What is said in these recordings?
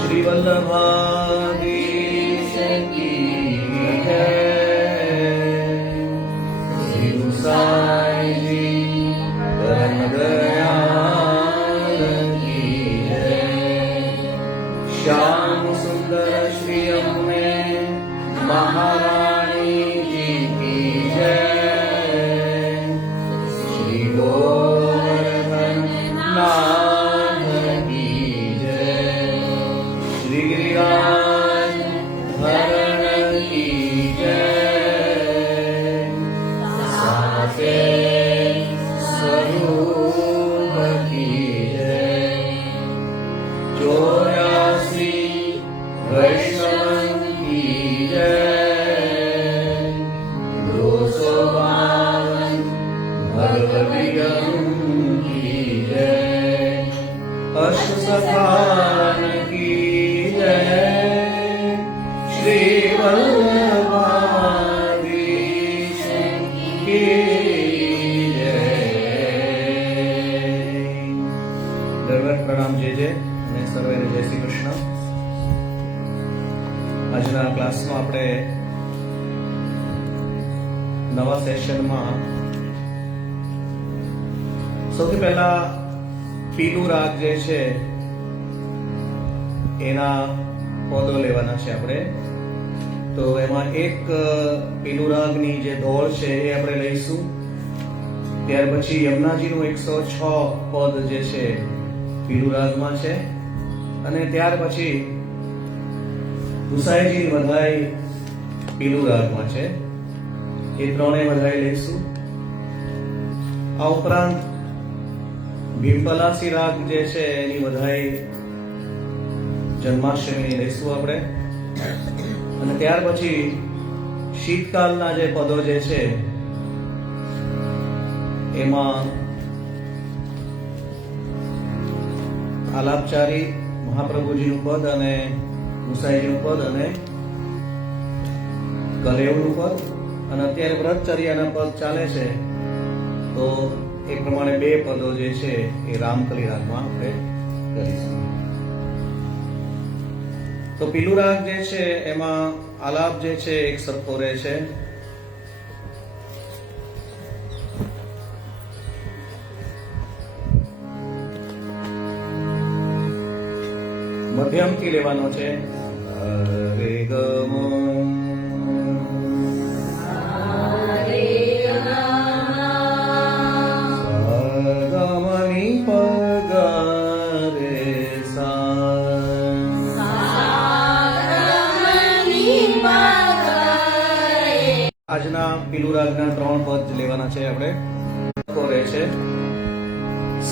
श्री वल्लभाधीश की जय। श्री गुसाई जी परम दयाल की जय। श्याम सुंदर श्री अम्मे महारानी जी की जय। श्री गोवर्धन नाथ की जय। श्री गिरिराज धरण की जय। साके स्वरूप की जय। 84 वैष्णव की जय। 252 भगवदिगम की जय। अष्टसखान की जय। श्री वल्लभाधीश की जय। દરબાર પ્રણામ જે અને સર્વેને જય શ્રી કૃષ્ણ। આજના ક્લાસમાં આપણે નવા સેશનમાં સૌથી પહેલા પીલું રાગ જે છે એના પદો લેવાના છે આપણે। તો એમાં એક પીલું રાગની જે ધોળ છે એ આપણે લઈશું। ત્યાર પછી યમુનાજીનું 106 પદ જે છે પીલું રાગમાં છે। અને ત્યાર પછી ગુસાઈજી વધાઈ પીલું રાગમાં છે। એ ત્રણેય વધાઈ લઈશું। આ ઉપરાંત ભીમપલાસી રાગ જે છે એની વધાઈ જન્માષ્ટમીની લઈશું આપણે। અને ત્યાર પછી શીતકાલના જે પદો જે છે એમાં આલાપચારી મહાપ્રભુજીનું પદ અને ગુસાઈજીનું પદ અને કલેવનું પદ અને અત્યારે વ્રતચર્યાના પદ ચાલે છે તો એ પ્રમાણે બે પદો જે છે એ રામકલી રાગમાં આપણે કરીશું। તો પીલું રાગ જે છે એમાં આલાપ જે છે એક સરખો રહે છે। મધ્યમથી લેવાનો છે। હરે ગમો ગમની પગરે આજના પીલું રાગના 3 પદ લેવાના છે આપણે। રહે છે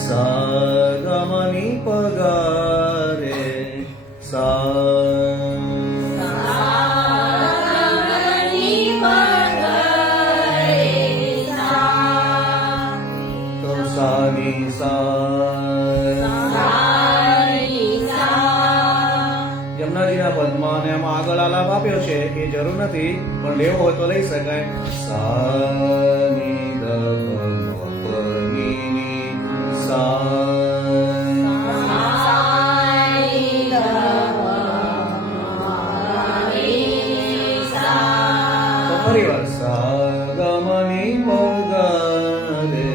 સાગમની પગારે તો સાની યમુનાજીના પદમાં અને આમાં આગળ આલાપ આપ્યો છે એ જરૂર નથી પણ લેવો હોય તો લઈ શકાય। સાની ફરીવાર સાગમની પગરે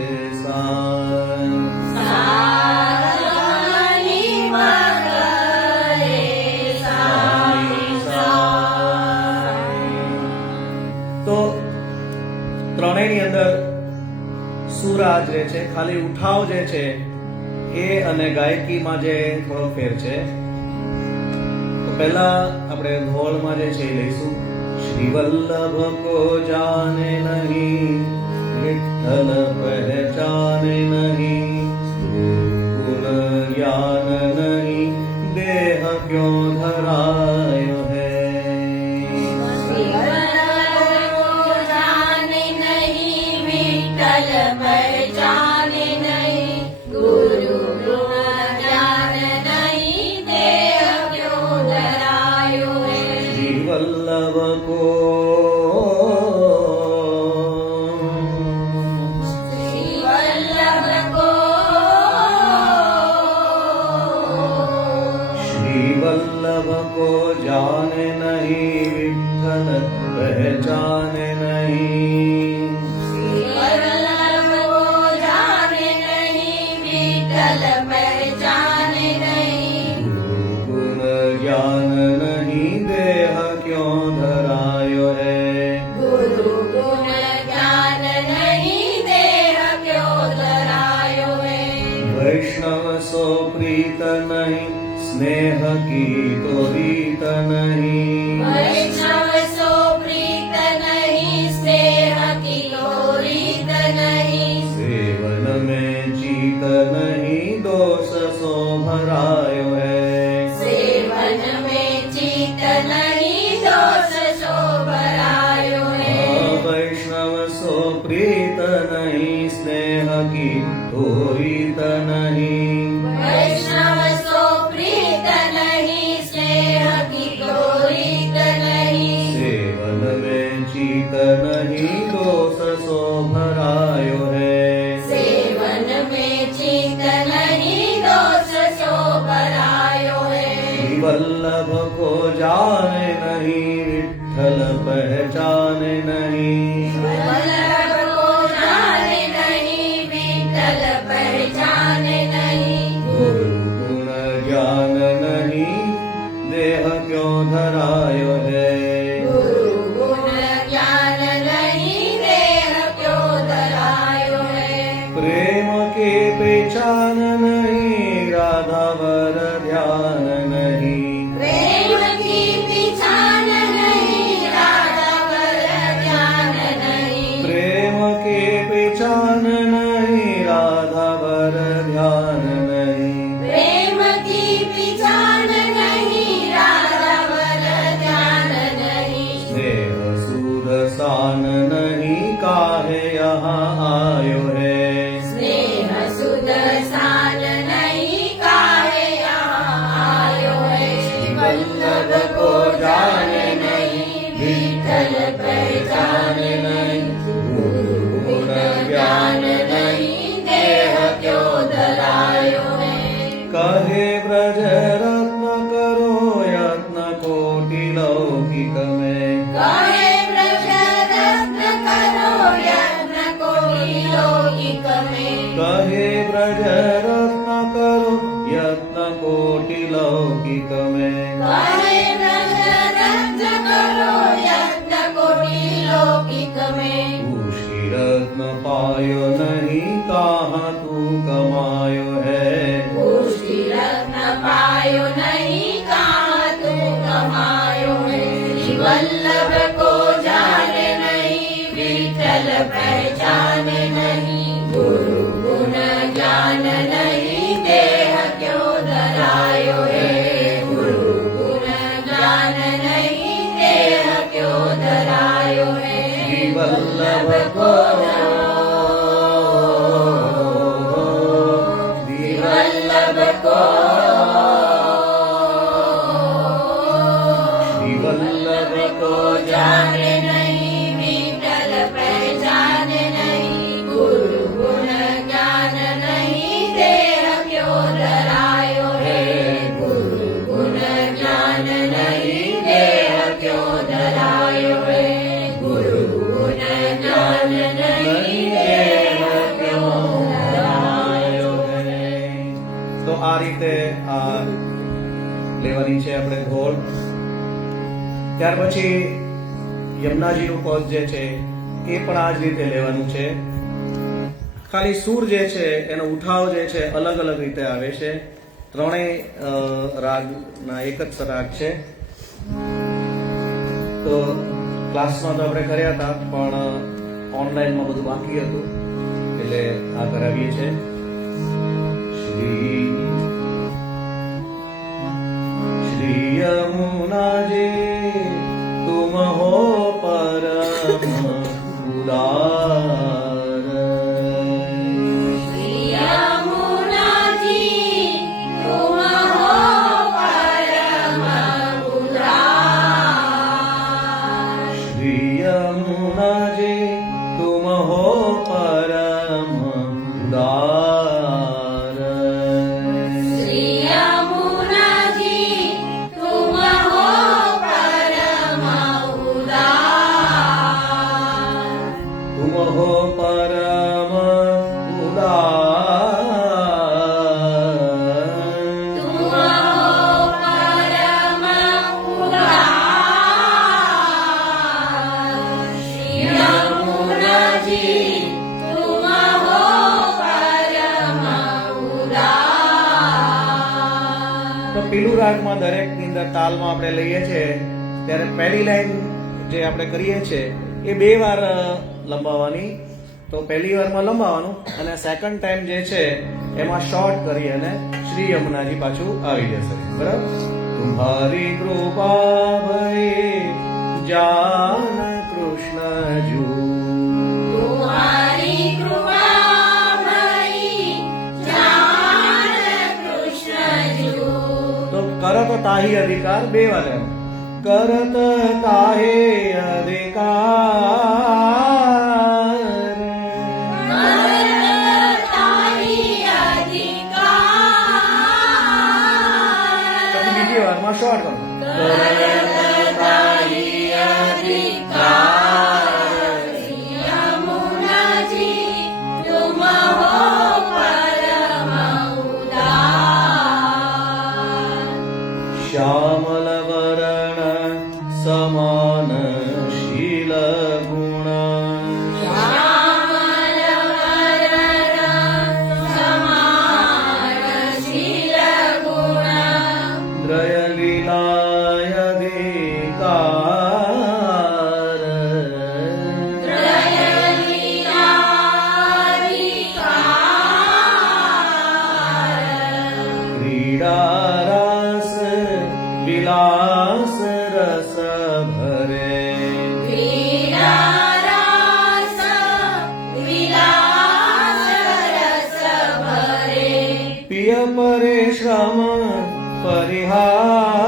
તો ત્રણેયની અંદર સુરા જે છે ખાલી ઉઠાવ જે છે એ અને ગાયકીમાં જે થોડો ફેર છે। તો પહેલા આપણે ધોળમાં જે છે એ લઈશું। श्री वल्लभ को जाने नहीं विठ्ठल पहचाने नहीं गुण ज्ञान नहीं देह क्यों धरायो है। श्री वल्लभ को जाने नहीं विठ्ठल पहचाने नहीं गुरु गुण ज्ञान नहीं देह क्यों धरायो है। श्री वल्लभ को श्री वल्लभ को वल्लभ को जाने नहीं, विठ्ठल पहचाने नहीं। वल्लभ को जाने नहीं, विठ्ठल पहचाने नहीं। गुण ज्ञान नहीं, देह क्यों धरायो है। गुरु गुण ज्ञान नहीं, देह क्यों धरायो है। वैष्णव सो प्रीत नहीं, स्नेह की तो रीत नहीं। वैष्णव सो प्रीत नहीं, स्नेह की तो रीत नहीं। सेवन में जीत नहीं, दोष सो भरायो है। सेवन में चित नहीं, दोष सो भरायो है। वैष्णव सो प्रीत नहीं, स्नेह की तो रीत नहीं। वैष्णव सो प्रीत नहीं, स्नेह की तो रीत नहीं। सेवन में जीत नहीं, दोष सो भरायो है। सेवन में चित नहीं, दोष सो भरायो है। वल्लभ को जाने नहीं, विठ्ठल पहचाने नहीं। वल्लभ को जाने नहीं, विठ्ठल पहचाने नहीं। गुरु गुण ज्ञान नहीं, देह क्यों धरायो है। गुरु गुण ज्ञान नहीं, देह क्यों धरायो है। प्रेम के पहचान नहीं, राधा वर ध्यान नहीं। प्रेम की पहचान नहीं, राधा वर ध्यान नहीं। प्रेम के पहचान नहीं, राधा वर ध्यान नहीं। प्रेम की पहचान नहीं, राधा वर ध्यान नहीं। स्नेह सूद सान नहीं, काहे यहाँ आयो है। स्नेह सुध सान नहीं, काहे यहाँ आयो है। वल्लभ को जाने नहीं, विठ्ठल पहचाने नहीं। गुरु गुण ज्ञान नहीं, देह क्यों धरायो है। कहे ब्रज रत्न करो यत्न, कोटि लौकिक में। कहे ब्रज रत्न करो यत्न, कोटि लौकिक में। कहे ब्रज रत्न करो यत्न, कोटि लौकिक में। कहे ब्रज रत्न करो यत्न, कोटि लौकिक में। तुषी रत्न पायो नहीं, कहाँ तू कमायो है। पुष्टि रत्न पायो नहीं, कहाँ तू कमायो है। वल्लभ को जाने नहीं, विठ्ठल पहचाने नहीं। गुरु गुण ज्ञान नहीं, देह क्यों धरायो है। गुरु गुण ज्ञान नहीं, देह क्यों धरायो है। वल्लभ को वल्लभ को वल्लभ को जाने नहीं, विठ्ठल पहचाने नहीं। गुरु गुण ज्ञान नहीं, देह क्यों धरायो है। गुरु गुण ज्ञान नहीं, देह क्यों धरायो है। गुरु गुण ज्ञान नहीं, देह क्यों धरायो है। તો આ રીતે આ લેવાની છે આપણે ઘોળ. ત્યાર પછી યમુનાજીનું પદ જે છે એ પણ આ જ રીતે લેવાનું છે. ખાલી સૂર જે છે એનો ઉઠાવ જે છે અલગ અલગ રીતે આવે છે. ત્રણેય રાગના એક જ રાગ છે. તો ક્લાસમાં તો આપણે કર્યા હતા, પણ ઓનલાઈનમાં બધું બાકી હતું એટલે આ કરાવીએ છીએ. શ્રી શ્રી યમુના जी तुम हो परम उदार. यमुना जी तुम हो परम उदार। श्री यमुना जी तुम हो परम उदार. श्री यमुना जी तुम તો પીલું રાગમાં દરેકની અંદર તાલમાં આપણે લઈએ છીએ ત્યારે પહેલી લાઈન જે આપણે કરીએ છીએ એ 2 વાર લંબાવવાની. તો પહેલી વારમાં લંબાવવાનું અને સેકન્ડ ટાઈમ જે છે એમાં શોર્ટ કરી અને શ્રી યમુનાજી પાછું આવી જશે. બરાબર. તુમ્હારી કૃપા ભઈ જાન કૃષ્ણ જુ. तुम्हारी कृपा भई जान कृष्ण जू. તો કરત તાહી અધિકાર 2 વાર લેવાનું. કરત તાહે અધિકાર. ताही अधिकार. પછી બીજી વારમાં શોર્ટ કરો. ताही अधिकार. यमुना जी तुम हो परम उदार. श्यामल वरण સમાન શીલ ગુણ. श्यामल वरण समान शील गुण. દ્રય લીલાય અધિકાર. त्रय लीलाधिकार. ક્રીડા રસ વિલાસ રસ ભરે. क्रीडा रस विलास रस भरे. પિય પરિશ્રમ પરિહાર.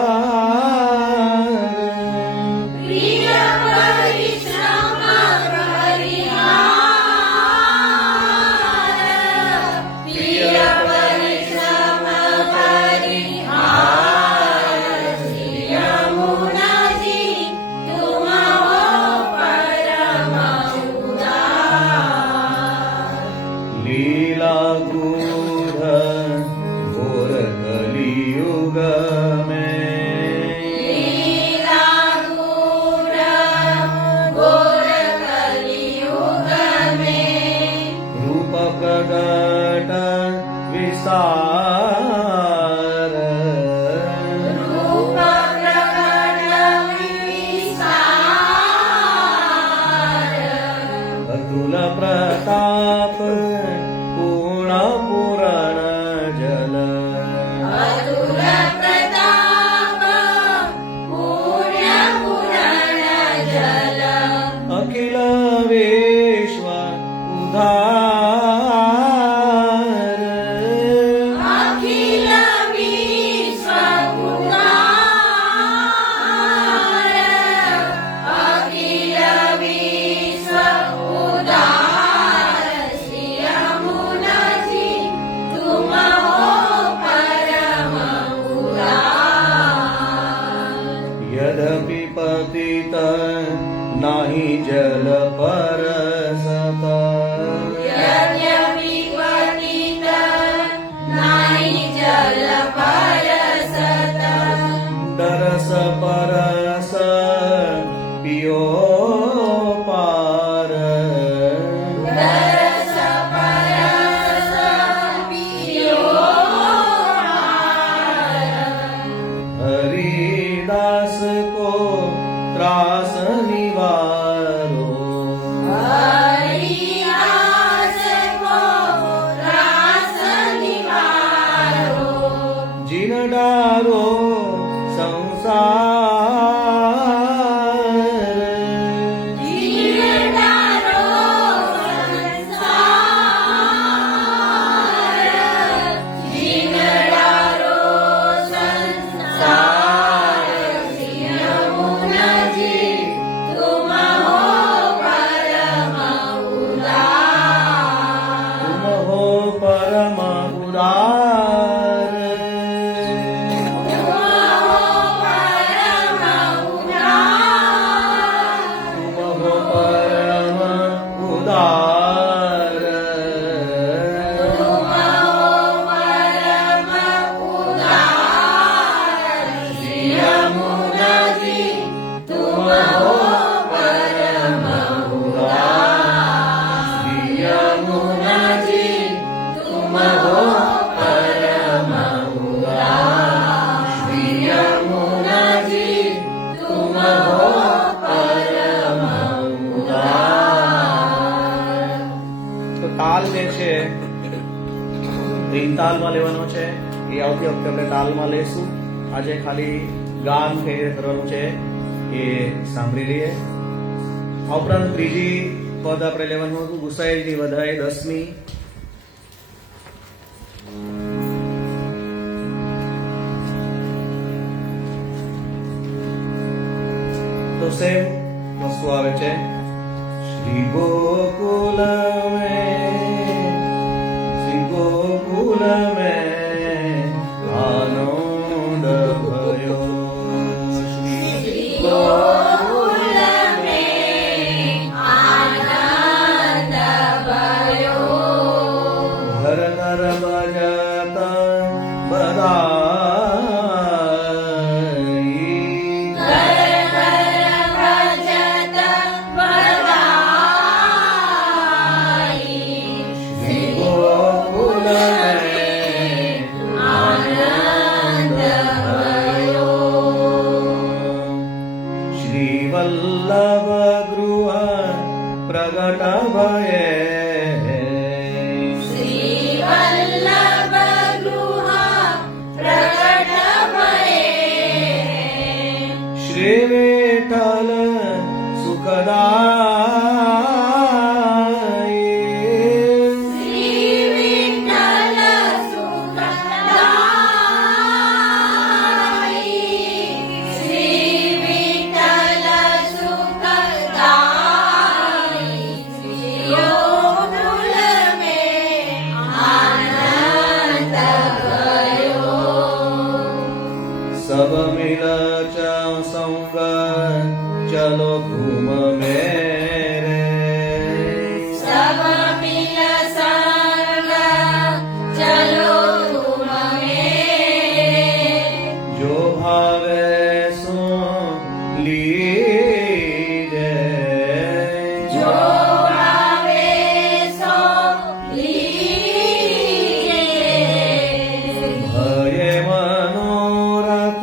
प्रिय परिश्रम परिहार. प्रिय परिश्रम परिहार. श्री यमुना जी तुम हो परम उदार. લીલા ગૂઢ ઘોર કલિયુગ મેં. लीला गूढ़ घोर कलियुग में. રૂપ પ્રગટ વિસ્તાર. रूप प्रकट विस्तार. અતુલ પ્રતાપ પૂર્ણ પૂરણ જલ. अतुल प्रताप पुण्य पुराण जल. અખિલ વિશ્વ ઉધાર. अखिल विश्व उदार. अखिल विश्व उदार. श्री यमुना जी तुम हो परम उदार. યદ્યપિ પતિત નાહી જલ પરસત. यद्यपि पतित नाहि जल परसत. દરસ પરસ પિયો પાર. दरस परस पियो पार. હરિદાસ કો ત્રાસ નિવારો. हरिदास को रास निवारो. જીન ડારો સંસાર. જીવડારો સંસાર. જીવડારો સંસાર. શ્રી યમુના જી તુમ હો પરમ ઉદાર. તુમ હો પરમ ઉદાર. તુમ હો પરમ એ આવતી વખતે આપણે તાલમાં લેશું. આજે ખાલી ગાન કઈ રીતે કરવાનું છે એ સાંભળી લઈએ. આ ઉપરાંત ત્રીજી પદ આપણે લેવાનું હતું ગુસાઈની વધાઈ 10મી. તો સેમ વસ્તુ આવે છે. શ્રી ગોકુલ મેં આનંદ ભયો. શ્રી ગોકુલ મેં આનંદ ભયો. ઘર ઘર બજત બધાઈ. ઘર ઘર ભજત બધાઈ. શ્રી ગોકુલ મેં આનંદ ભયો. શ્રી વલ્લભ ગૃહ પ્રગટ ભયે. શ્રી વલ્લભ ગૃહ પ્રગટ ભયે. શ્રી વિઠ્ઠલ સુખદાયી. શ્રી વિઠ્ઠલ સુખદાયી. શ્રી વિઠ્ઠલ સુખદાયી. શ્રી ગોકુલ મેં આનંદ ભયો. सब मिल च संग चलो घूम मेरे. सब मिल संग चलो तुम मेरे. जो भावे सो लीजे. जो भावे सो लीजे. भये मनोरथ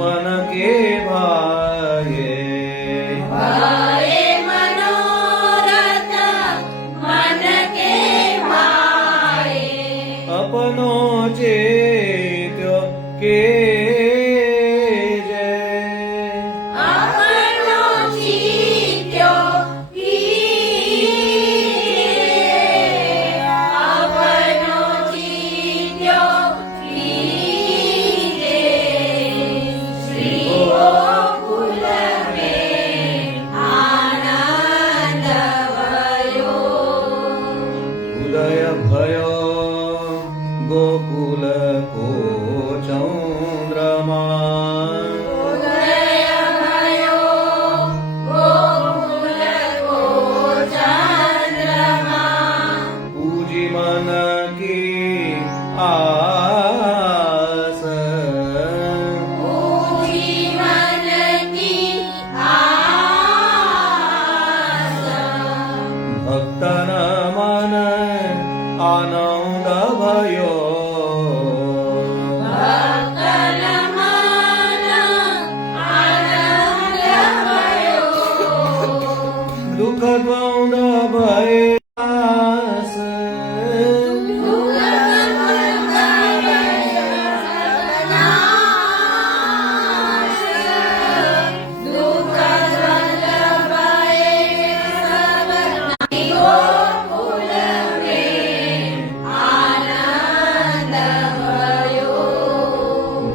मन के भाये. भये मनोरथ मन के भाए. अपनो चेत्य के जय. अपनो चीत्यो कीजे. अपनो चीत्यो कीजे. श्री गोकुल में आनंद भयो. उदय भयो गोकुल को चंद्रमा. उदय भयो गोकुल को चंद्रमा. पूजी मन की आस. पूजी मन की आस. भक्तन मन आनंद भयो. भक्तन मन आनंद भयो. दुख द्वंद भय आस.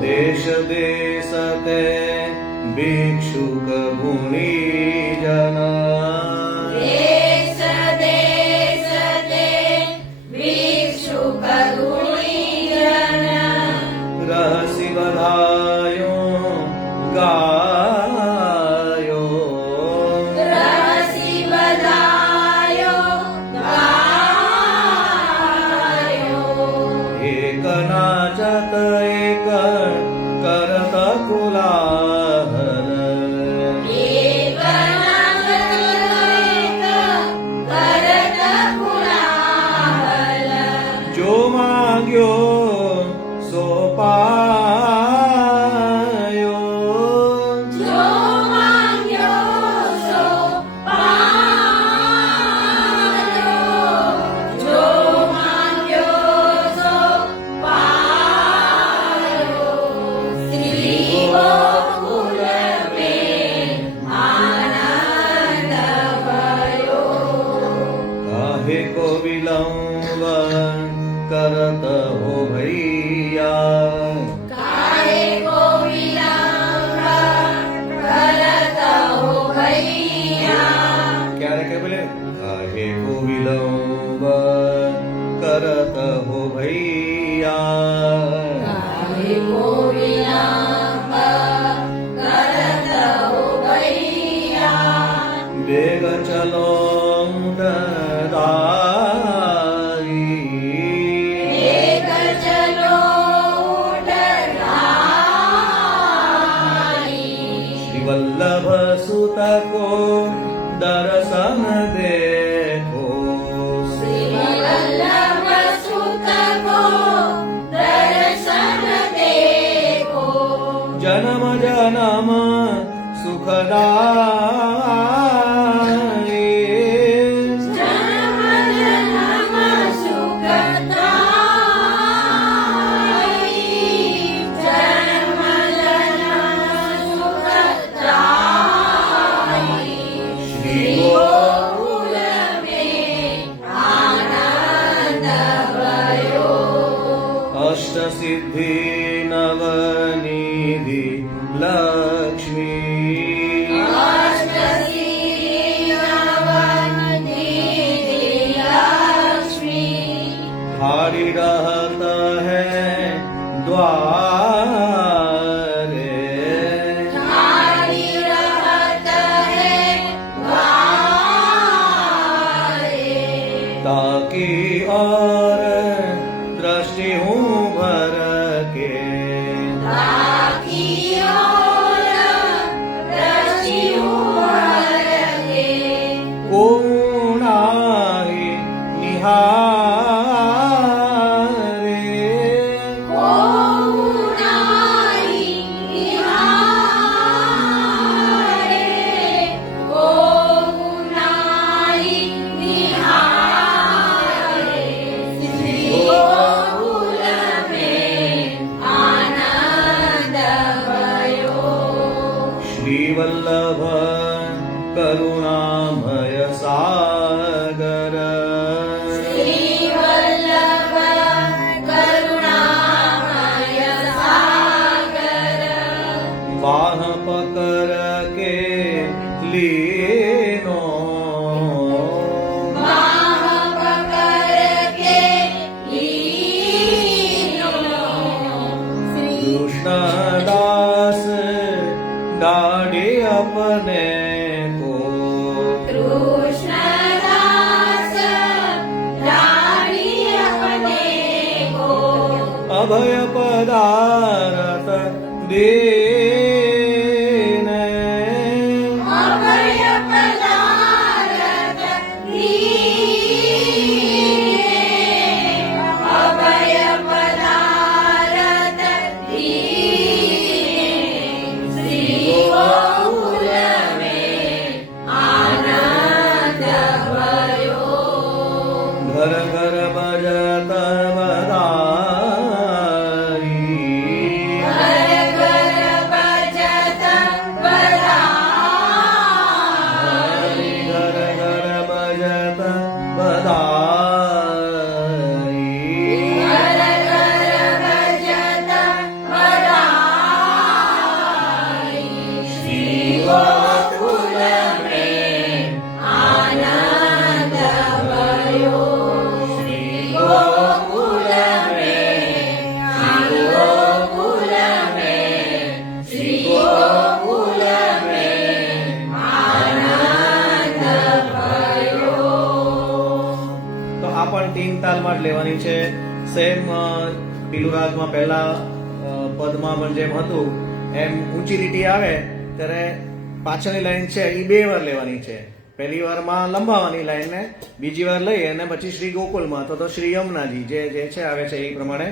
देश देश ते भिक्षुक गुणी जना. देश देश ते भिक्षुक गुणीजन. रहसि बधायो गायो. रसि बधायो गायो. एक नाचत एक करत कुलाहल. एक नाचत एक करत कुलाहल. जो मांग्यो सो पायो. जो मांग्यो सो पायो. 就 मांग्यो सो पायो. જન્મ જન્મ સુખદાયી જન્મ જન્મ સુખદાયી જન્મ જન્મ સુખદાયી શ્રી ગોકુલ મેં આનંદ ભયો અષ્ટસિદ્ધિ નવનિધિ લક્ષ્મી અષ્ટસિદ્ધિ નવનિધિ લક્ષ્મી खाड़ी रहत है द्वारे खाड़ी रहत है द्वारे ताकि और दृष्टि हूँ भर के ताकि और दृष्टि उभर के कोणाहि निहारे कोणाहि निहारे कोणाहि निहारे श्री गोकुल में आनंद भयो श्री वल्लभ करुणामय सागर श्री वल्लभ करुणामय सागर बाह पकर के लीनो बाह पकड़ के लीनो श्री कृष्णदास डाढ़ी अपने को कृष्णदास रानी अपने को अभय पदारथ दीने अभय पदारथ दीने अभय पदारथ दीने श्री गोकुल में आनंद भयो घर घर बजत बधाई घर घर बजत बधाई घर घर बजत बधाई घर घर बजत बधाई श्री गोकुल में आनंद भयो श्री गोकुल में श्री गोकुल में श्री गोकुल में आनंद भयो તો આ પણ તીન તાલમાં જ લેવાની છે સેમ પીલું રાગમાં પહેલા પદમાં પણ જેમ હતું એમ ઊંચી લીટી આવે ત્યારે પાછળની લાઈન છે એ બે વાર લેવાની છે પહેલી વારમાં લંબાવવાની લાઈનને બીજી વાર લઈ અને પછી શ્રી ગોકુલમાં તો શ્રી યમુનાજી જે જે છે આવે છે એ પ્રમાણે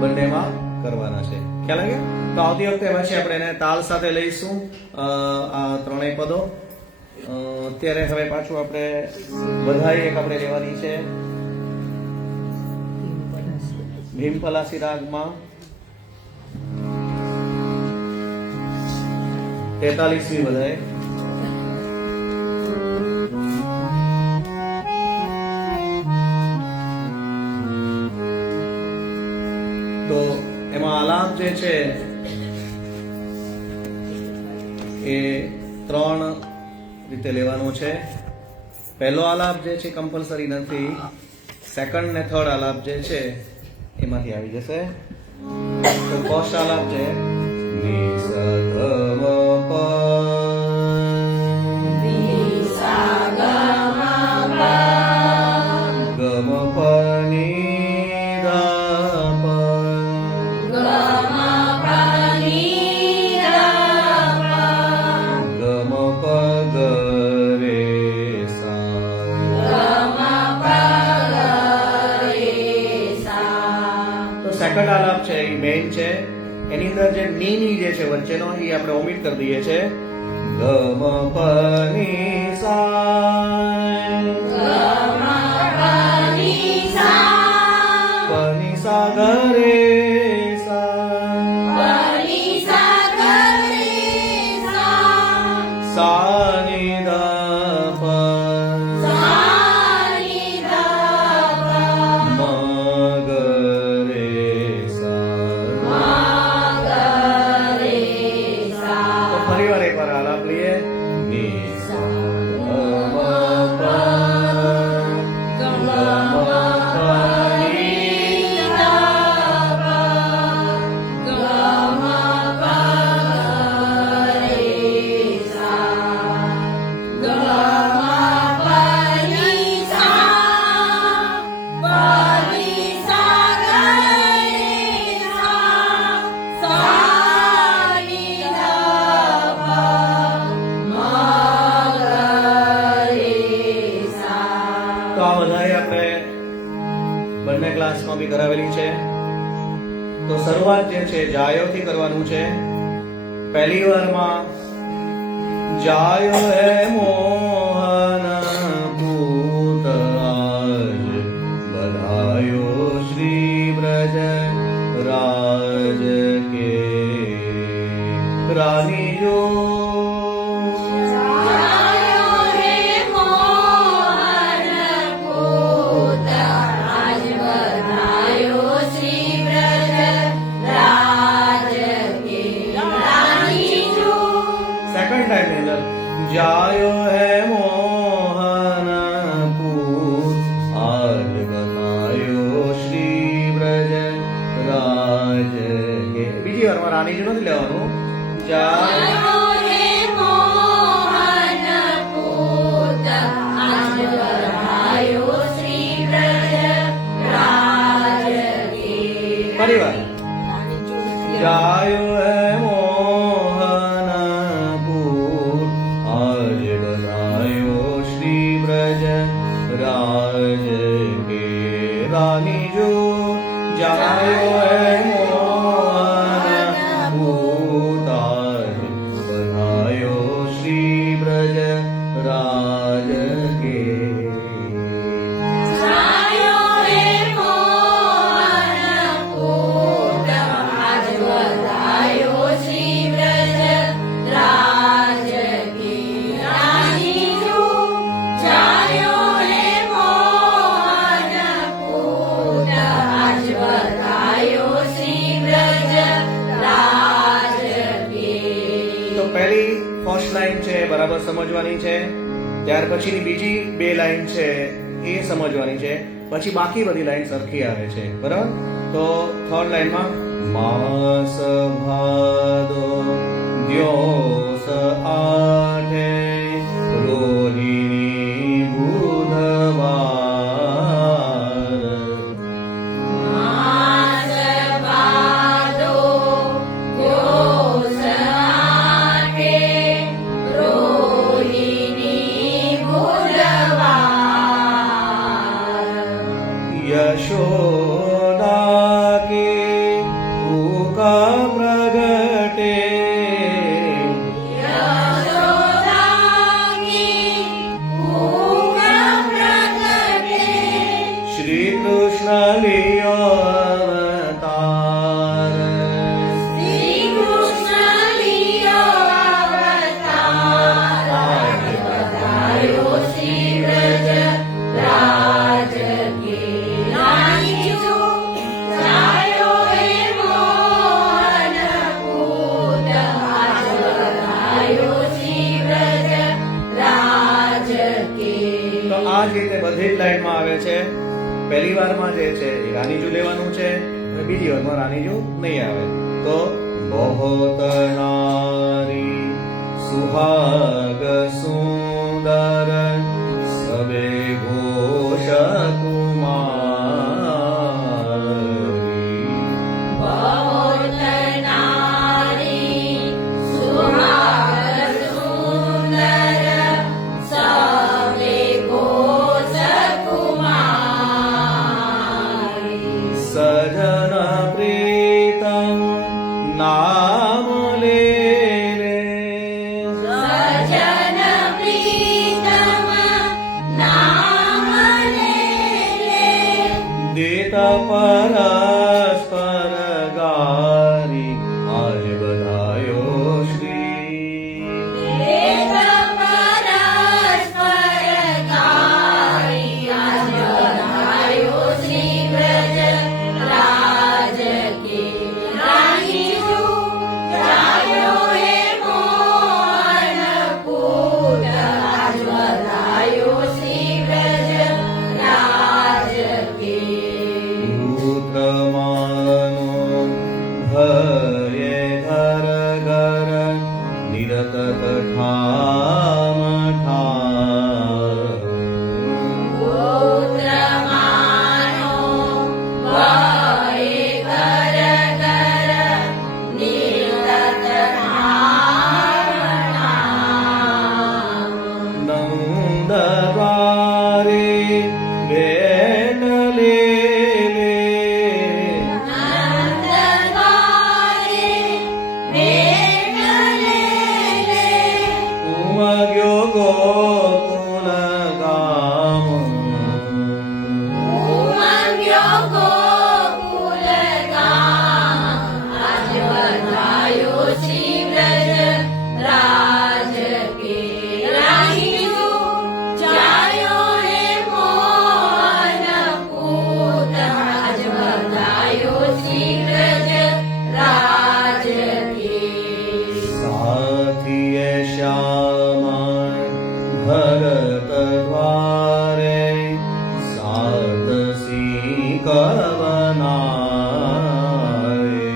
બંનેમાં કરવાના છે ખ્યાલ આવ્યો તો આવતી વખતે પછી આપણે એને તાલ સાથે લઈશું આ ત્રણેય પદો અત્યારે હવે પાછું આપણે બધાઈ એક આપણે લેવાની છે ભીમ પલાસી રાગમાં 43મી બધાઈ તો એમાં આલાપ જે છે એ ત્રણ રીતે લેવાનો છે પહેલો આલાપ જે છે કમ્પલસરી નથી સેકન્ડ ને થર્ડ આલાપ જે છે એમાંથી આવી જશે તો ફર્સ્ટ આલાપ છે ની સ ગ મ પ ગ મ પ ની ધ પ ગ મ પ ગ રે સા તો સેકન્ડ આલાપ છે એ મેઇન છે એની અંદર જે ની જે છે વચ્ચેનો એ આપણે ઓમિટ કરી દઈએ છે. ગ મ પ ની સા પ ની સા ગ રે સા સા ની દ પ મ ગ રે સા. તો ફરી વાર એકવાર આલાપ લઈએ. ની સા ગ મ પ ગ મ પ ની તો આ બધાએ આપણે બંને ક્લાસમાં બી કરાવેલી છે. તો શરૂઆત જે છે જાયોથી કરવાનું છે. પહેલી વારમાં જાયો હે મોહન પૂત આજ બધાયો શ્રી બ્રજ રાજ કે રાની જો સેકન્ડ ટાઈમ ની અંદર જાયો હે મોહન પૂત આજ બધાયો શ્રી બ્રજ રાજ કે. બીજી વારમાં રાની જો નથી લેવાનું. જાયો ફરી વાર. જાયો હે મોહન પૂત આજ બધાયો શ્રી બ્રજ રાજ કે રાની જો. જાયો હે મોહન પૂત આજ બધાયો શ્રી બ્રજ રાજ કે. તો પહેલી ફર્સ્ટ લાઈન છે બરાબર સમજવાની છે. ત્યાર પછીની બીજી બે લાઈન છે એ સમજવાની છે. પછી બાકી બધી લાઈન સરખી આવે છે. બરાબર. તો થર્ડ લાઈનમાં માસ ભાદો દ્યોસ આઠે રોહિણી બુધવાર यशोदा के भूखा प्रगटे श्री कृष्ण लियो अवतार તો આ જ રીતે બધી જ લાઈનમાં આવે છે. પહેલી વારમાં જે છે એ રાનીજુ લેવાનું છે અને બીજી વારમાં રાનીજુ નહીં આવે. તો બહોત નારી સુહાગ સુંદર સબે ઘોષ કુમારી સજન પ્રીતમ नाम ले ले सजन प्रीतम नाम ले ले देता परस्पर गारी आज बधायो श्री देत परस्पर गाई आज बधायो श्री ब्रज राज के रानी जो जायो हे मोहन कूट आज बधायो श्री ब्रज राज के पुत्र मानो भये घर घर निरत ठाम ठार पुत्र मानो भये घर घर निरत नंद द्वारे भेट ले ले नंद द्वारे भेट ले ले उमग्यो गोकुल गाम उमग्यो गोकुल गाम आज बधायो श्री ब्रज राज के राही जो जायो हे मोहन कूट आज बधायो श्री ब्रज राज के साथिये श्याम भरत द्वारे सात कवनारे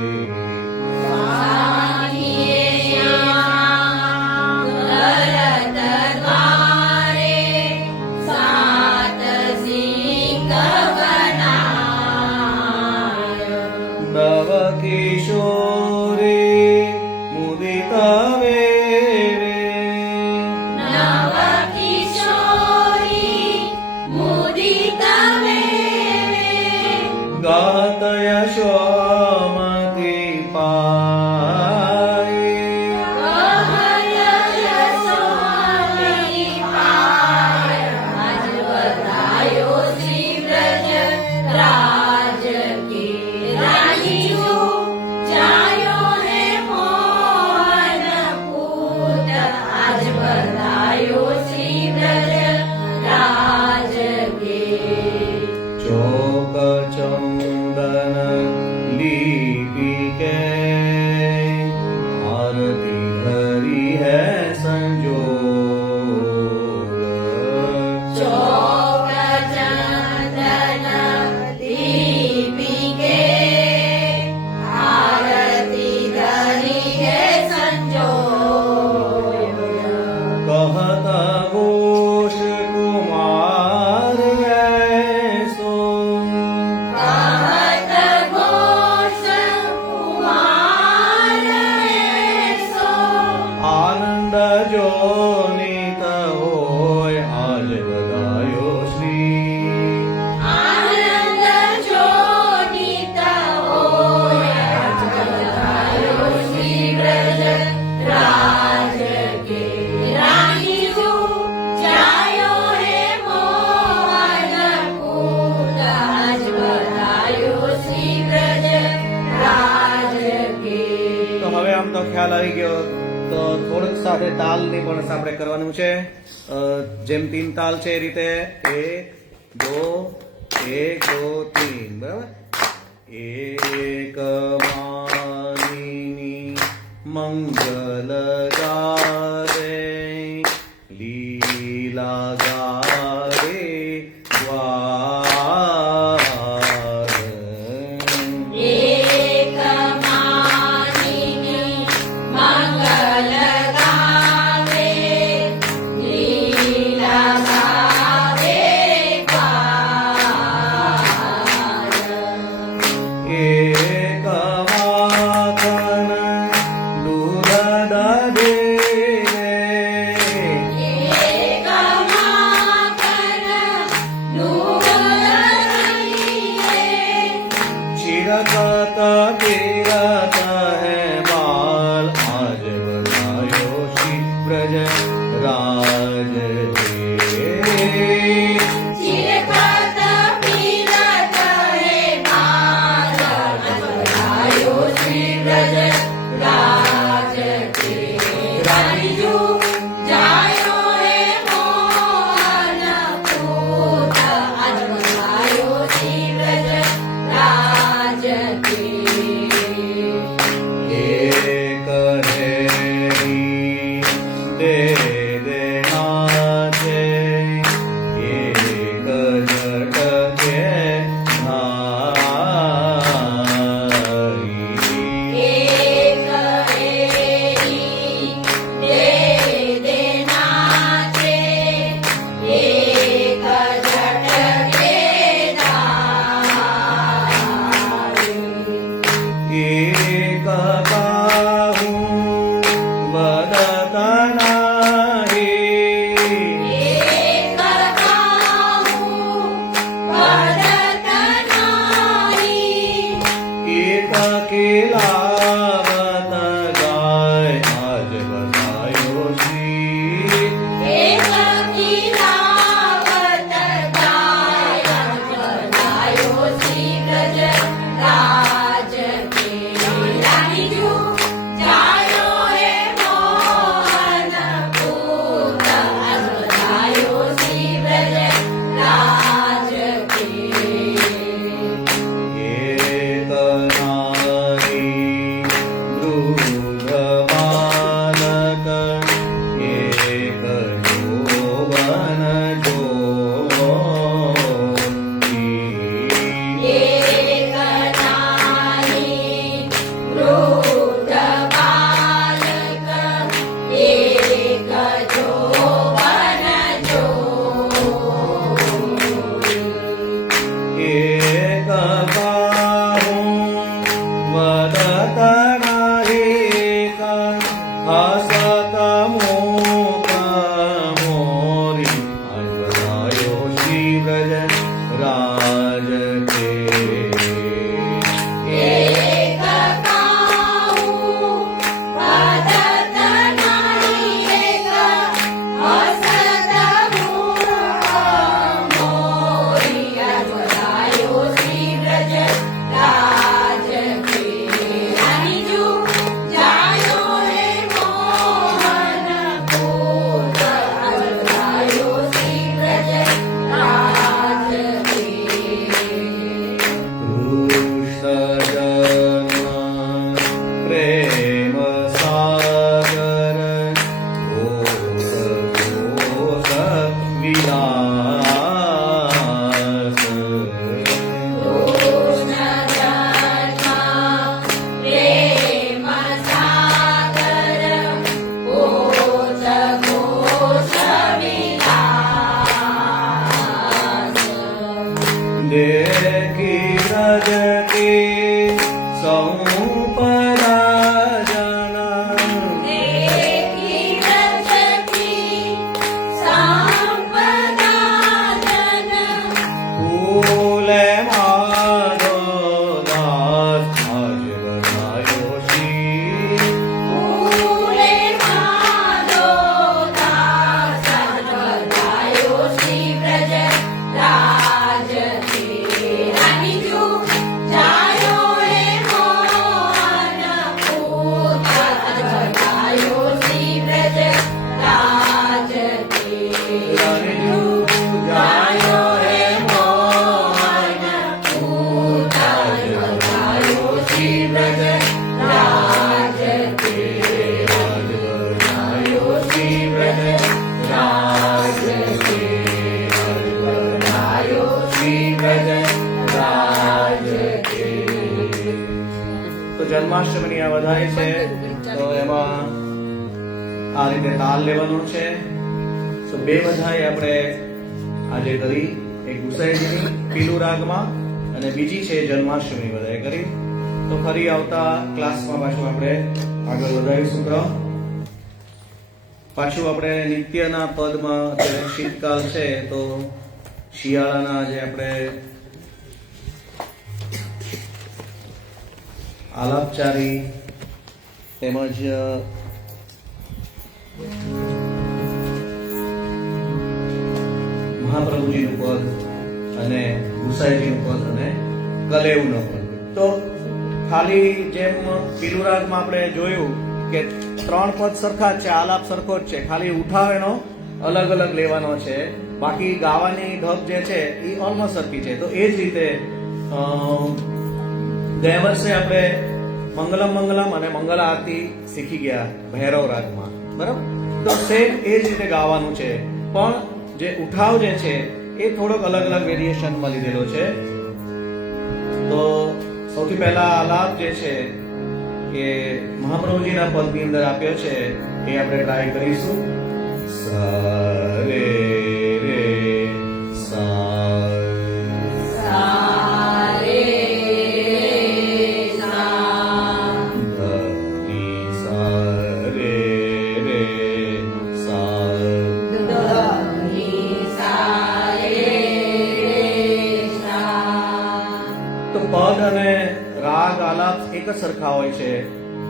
साथिये श्याम भरत द्वारे सात सिंह बनाय नव किशोरी मुदित वेरे नव किशोरी मुदित वेवे गात यशोमति पाये कहय यशोमति पाय आज बधायो श्री ब्रज राज के रानी जो जायो हे मोहन कूट आज बधायो श्री ब्रज राज के चौक चंदन लीपी के आरती हरी है संजोग चौक चंदन दीपिके आरती धरी है संजोग कहत घोष कुमार ऐसो कहत घोष कुमार ऐसो आनंद जोनित होय आज बधायो श्री आनंद जोनित होय आज बधायो श्री ब्रज राज के रानी जो जायो हे मोहन कूट आज बधायो श्री ब्रज राज के તો હવે આમ તો ખ્યાલ આવી ગયો તો થોડુંક સાથે તાલની પણ આપણે કરવાનું છે જેમ 3 તાલ છે એ રીતે 1 2 3 બરાબર એક માની મંગલ ગારે લીલા ગારે દ્વાર एक मानिनी मंगल गावे लीला गावे पार एक माखन दूध दे एक माखन दूध दही चिरकत गिरत है વ્રજ રાજ કે રાણીજુ જાયો હે મોહન પૂત આજ બધાયો શ્રી વ્રજ રાજ કે એક હેરી દે દેનાથે એક ઝટકે ધારી એક એરી દે દેના છે એક ઝટકે ધારી એક કાહું વદતા નાહી એક કાહું વદત નાહી એક કેલાવત ગાય આજ બધાયો શ્રી એક કિલાવત ગાય બધાયો શ્રી વ્રજ રાજ કે રાણીજુ જાયો હે મોહન પૂત આજ બધાયો શ્રી વ્રજ રાજ કે એક નારી વૃદ્ધ બાલક એક જોવન જોઈ એક નારી વૃદ્ધ બાલક એક જોવન જોઈ એક કાહું વદત નાહિક હસત મુખ મોરી આજ બધાયો શ્રી વ્રજ રાજ કે એક કાહું વદત નાહી એક હસત મુખ મોરી આજ બધાયો શ્રી વ્રજ રાજ કે રાણીજુ જાયો હે મોહન પૂત આજ બધાયો શ્રી વ્રજ રાજ કે કૃષ્ણ જન્મ પ્રેમ સાગર ઘોષ ઘોષ વિલાસ કૃષ્ણ જન્મ પ્રેમ સાગર ઘોષ ઘોષ વિલાસ देखी व्रज के संपदा जना देखी व्रज की संपदा जन फूल माधो दास आज बनायो श्री ફૂલે માધો દાસ બધાયો શ્રી વ્રજ રાજ કે રાણીજુ જાયો હે મોહન પૂત બધાયો શ્રી વ્રજ રાજ કે રાણીજુ જાયો હે મોહન પૂત બધાયો શ્રી વ્રજ રાજ કે રાજ બનાયો શ્રી વ્રજ રાજ કે રાજ બનાયો શ્રી વ્રજ રાજ કે તો જન્માષ્ટમીની આ વધાઈ છે તો એમાં આ રીતે તાલ લેવાનો છે તો બે વધાઈ આપણે આજે કરી એક ગુસાઈજીની પીલું રાગમાં અને બીજી છે જન્માષ્ટમી વધાઈ કરી તો ફરી આવતા ક્લાસમાં પાછું આપણે આગળ વધારીશું ક્રમ પાછું આપણે નિત્યના પદમાં અત્યારે શીતકાલ છે તો શિયાળાના જે આપણે આલાપચારી તેમજ મહાપ્રભુજીનું પદ અને ગુસાઈજીનું પદ અને કલેવનું પદ તો ખાલી જેમ પીલું રાગમાં આપણે જોયું કે 3 પદ સરખા જ છે, આલાપ સરખો જ છે, ખાલી ઉઠાવ એનો અલગ અલગ લેવાનો છે, બાકી ગાવાની ઢબ જે છે એ ઓલમોસ્ટ સરખી છે. તો એ જ રીતે ગયા વર્ષે આપણે મંગલમ મંગલમ અને મંગલ આરતી શીખી ગયા ભૈરવ રાગમાં, બરાબર? તો સેમ એ જ રીતે ગાવાનું છે, પણ જે ઉઠાવ જે છે એ થોડોક અલગ અલગ વેરિએશનમાં લીધેલો છે. તો સૌથી પહેલા આલાપ જે છે એ મહાપ્રભુજીના પદની અંદર આપ્યો છે, એ આપણે ટ્રાય કરીશું. સા રે રે સા પદ અને રાગ આલાપ એક જ સરખા હોય છે,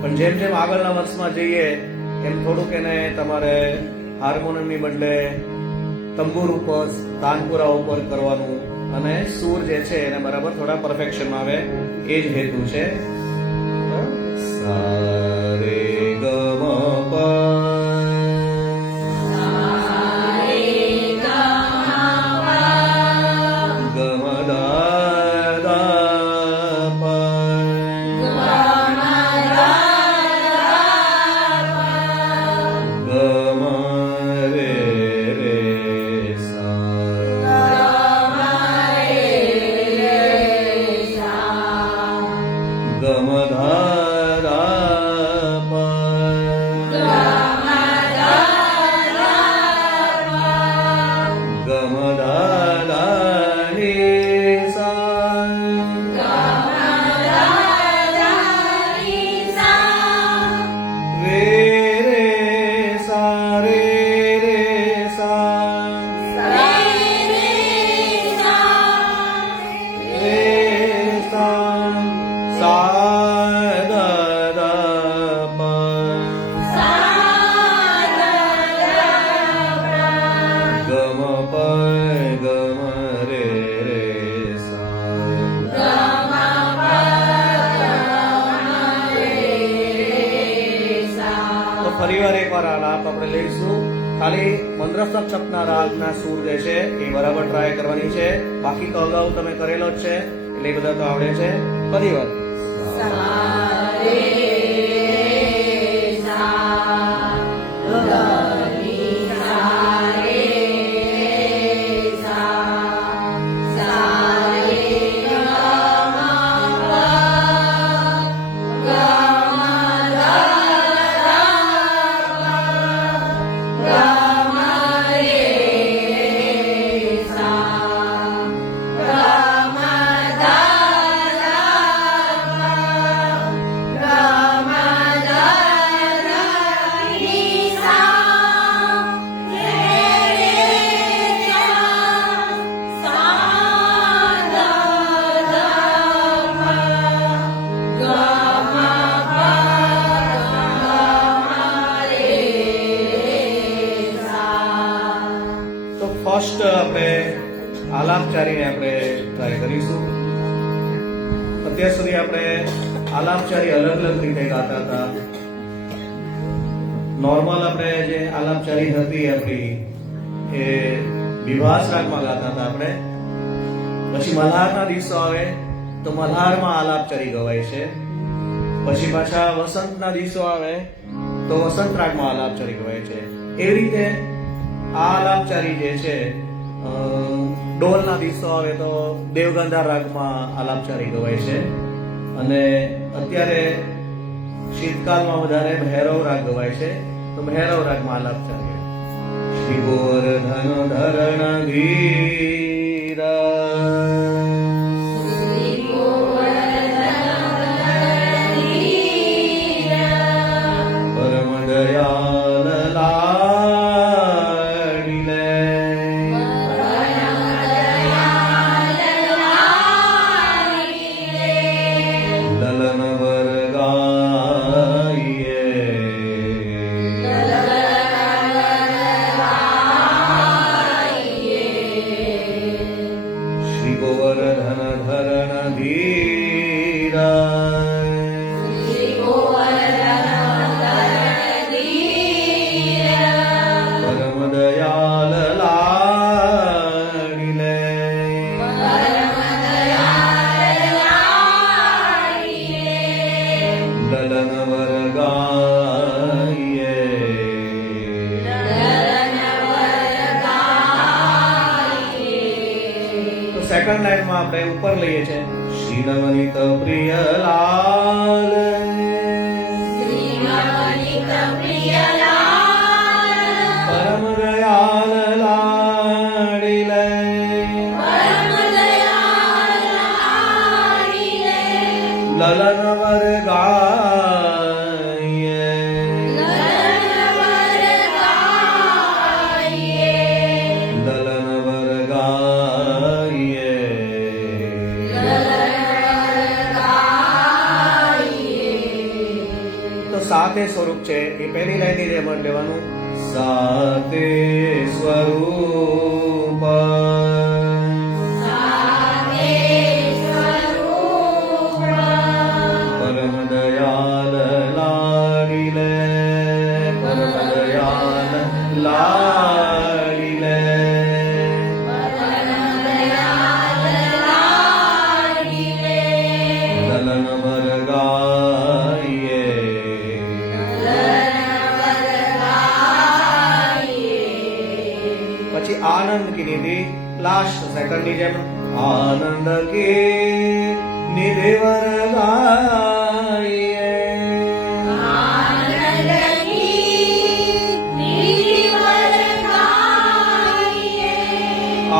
પણ જેમ જેમ આગળના વર્ષમાં જઈએ એમ થોડુંક એને તમારે હાર્મોનિયમની બદલે તંબુર ઉપર, તાનપુરા ઉપર કરવાનું અને સૂર જે છે એને બરાબર થોડા પરફેક્શન આવે, એ જ હેતુ છે. સા રે ગ મ પ ફરીવાર એકવાર આલાપ આપણે લઈશું. ખાલી મંદ્રસ્તક છપના રાગના સૂર જે છે એ બરાબર ટ્રાય કરવાની છે, બાકી તો અગાઉ તમે કરેલો જ છે એટલે એ બધા તો આવડે છે. ફરીવાર ફર્સ્ટ આપણે આલાપચારીને આપણે ટ્રાય કરીશું. અત્યાર સુધી આપણે આલાપચારી અલગ અલગ રીતે ગાતા હતા. નોર્મલ આપણે જે આલાપચારી હતી આપણી એ વિભાસ રાગમાં ગાતા હતા આપણે. પછી મલ્હારના દિવસો આવે તો મલ્હારમાં આલાપચારી ગવાય છે. પછી પાછા વસંતના દિવસો આવે તો વસંત રાગમાં આલાપચારી ગવાય છે. એવી રીતે આ આલાપચારી જે છે ડોલના દિવસો આવે તો દેવગંધા રાગમાં આલાપચારી ગવાય છે. અને અત્યારે શીતકાલમાં વધારે ભૈરવ રાગ ગવાય છે તો ભૈરવ રાગમાં આલાપચારી. શ્રી ગોવર્ધન ધરણ ધીરા પરમ દયાલ લાડીલે લલન વરગાઈએ શ્રી ગોવર્ધન લલન વર ગાઈએ તો સેકન્ડ લાઈનમાં આપણે ઉપર લઈએ છે શ્રી નવનીત પ્રિય લાલ પરમ દયાલ લાડી લે લલન વર ગાઈએ લલન વર ગાઈએ તો સાતે સ્વરૂપ છે એ પહેલી લાઈનની જેમ જ લેવાનું સાતે સ્વરૂપ પરમ દયાલ લાડી લે પરમ દયાલ લાડી લે લલન વર ગાઈએ પછી આનંદ કી નિધિ લાસ્ટ સેકન્ડ ની જેમ આનંદ કી નિધિ વર ગાઈએ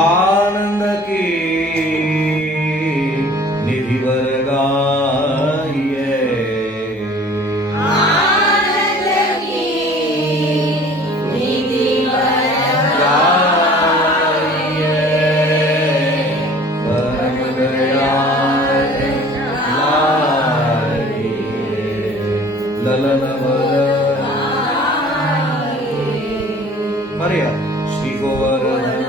આનંદ કી નિધિ વર ગાઈએ પરમ દયાલ લાડીએ લલન વર ફરી વાર. શ્રી ગોવર્ધન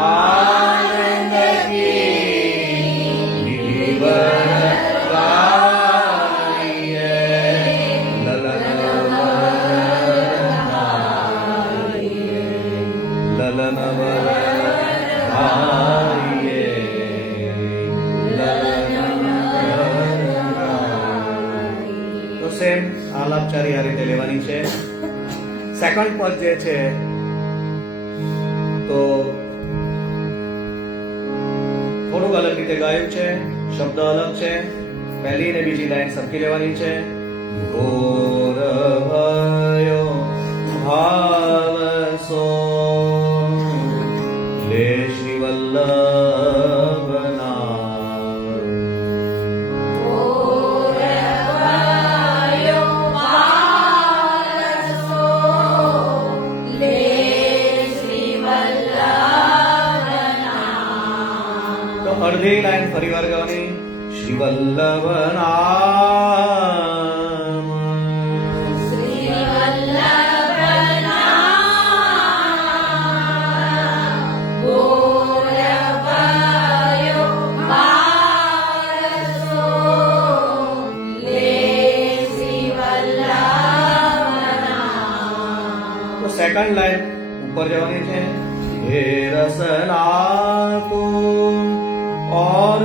આનંદ કી નિધિ વર ગાઈએ લલન વર ગાઈએ લલન વર ગાઈએ લલન વર ગાઈએ. તો સેમ આલાપચારી આ રીતે લેવાની છે. સેકન્ડ પદ જે છે તો થોડુંક અલગ રીતે ગાયું છે, શબ્દ અલગ છે. પહેલી ને બીજી લાઈન સરખી લેવાની છે. ઘોર ભયો ભાવ સો લે શ્રી વલ્લભના તો અડધી લાઈન ફરી વાર ગાવાની. શ્રી વલ્લભ નામ તો સેકન્ડ લાઈન ઉપર જવાની છે. હે રસના તું और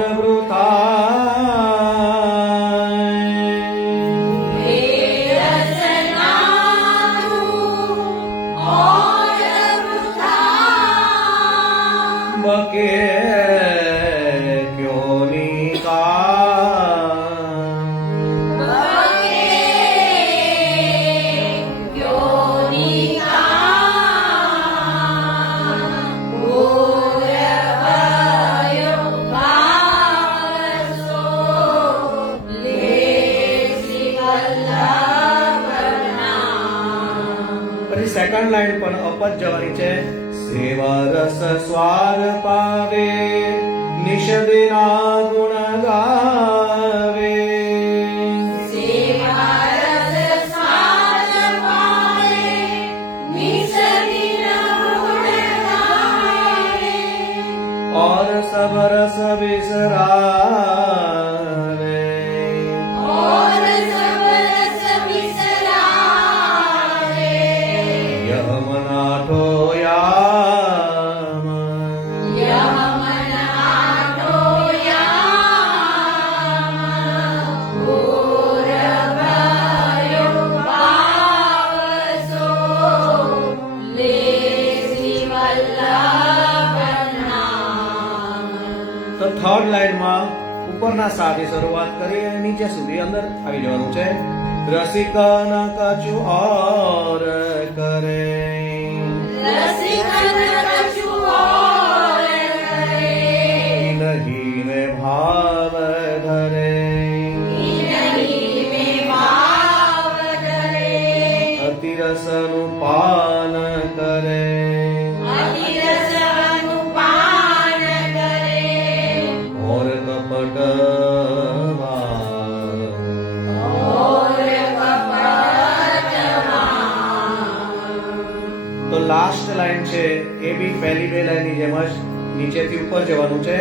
बके क्यों निकाल સેકન્ડ લાઈન પણ અપ જ જવાની છે. સેવા રસ સ્વાદ પાવે નિષદના ગુણ ગાવે. સેવા રસ સ્વાદ પાવે નિષદિન ગુણ ગાવે. और सब रस बिसरावे. और सब रस बिसरावे. यह मनाठो याम. यह मन आठो याम. घोर भयो भावसो લેસી વલ્લભ નામ. તો થર્ડ લાઈનમાં ઉપરના સાથી શરૂઆત કરી અને નીચે સુધી અંદર આવી જવાનું છે. રસિકન કછુ ઓર કરે. રસિકન કછુ ઓર કરે. નહીં મેં ભાવ ધરે. નહીં મેં ભાવ ધરે. અતિરસનું પાન કરે. અતિરસનું પાન કરે. ઓર કપટ ઓર કપટમાં. તો લાસ્ટ લાઈન છે એ બી પહેલી બે લાઈનની જેમ જ નીચેથી ઉપર જવાનું છે.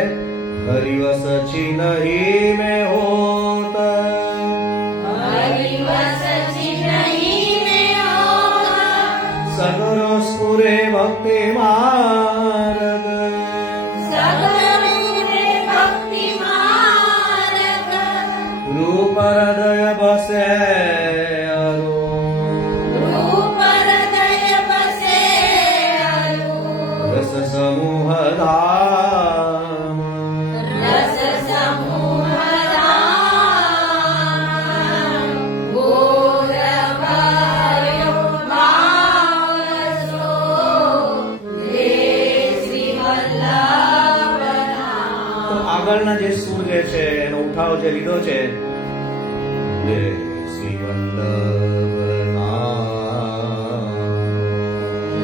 હરિવસ છી નહીં મેં હોત. હરિવસ ચિહ્નહી મેં હોત. સગરો સ્ફુરે ભક્તિ માર્ગ. સગરુને ભક્તિ માર્ગ. રૂપ હૃદય બસે અરુ. રૂપ હૃદય બસે અરુ. રસ સમૂહ ધામ. રસ સમૂહ ધામ. ઘોર भयो ભાવસો લેસી વલ્લભ તો નામ. આગળના જે સૂર જે છે એનો ઉઠાવ જે લીધો છે લે શ્રી વલ્લભ નામ.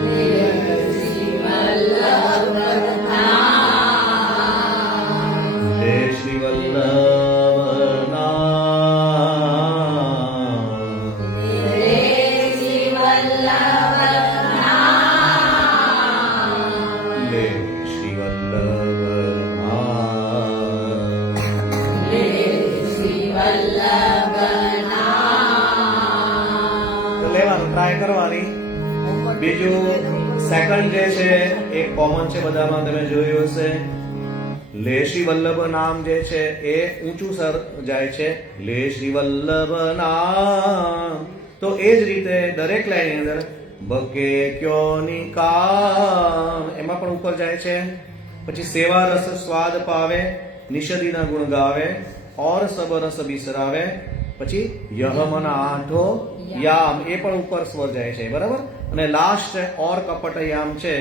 લેસી વલ્લભ નામ. લે શ્રી વલ્લભ નામ. લેસી વલ્લભ નામ. લે શ્રી વલ્લભ નામ. લેસી વલ્લભ નામ. તો લેવાનું ટ્રાય કરવાની. બીજું સેકન્ડ જે છે એ કોમન છે બધામાં, તમે જોયું હશે. લે શ્રી વલ્લભ નામ જે છે એ ઊંચું સર જાય છે. લે શ્રી વલ્લભ નામ. તો એ જ રીતે દરેક લાઈન અંદર બકે ક્યો નિકામ એમાં પણ ઉપર જાય છે. પછી સેવા રસ સ્વાદ પાવે નિષદીના ગુણ ગાવે ઓર સબ રસ બિસરાવે. પછી યહ મન આઠો યામ એ પણ ઉપર સ્વર જાય છે, બરાબર. અને લાસ્ટ ઓર કપટ યામ છે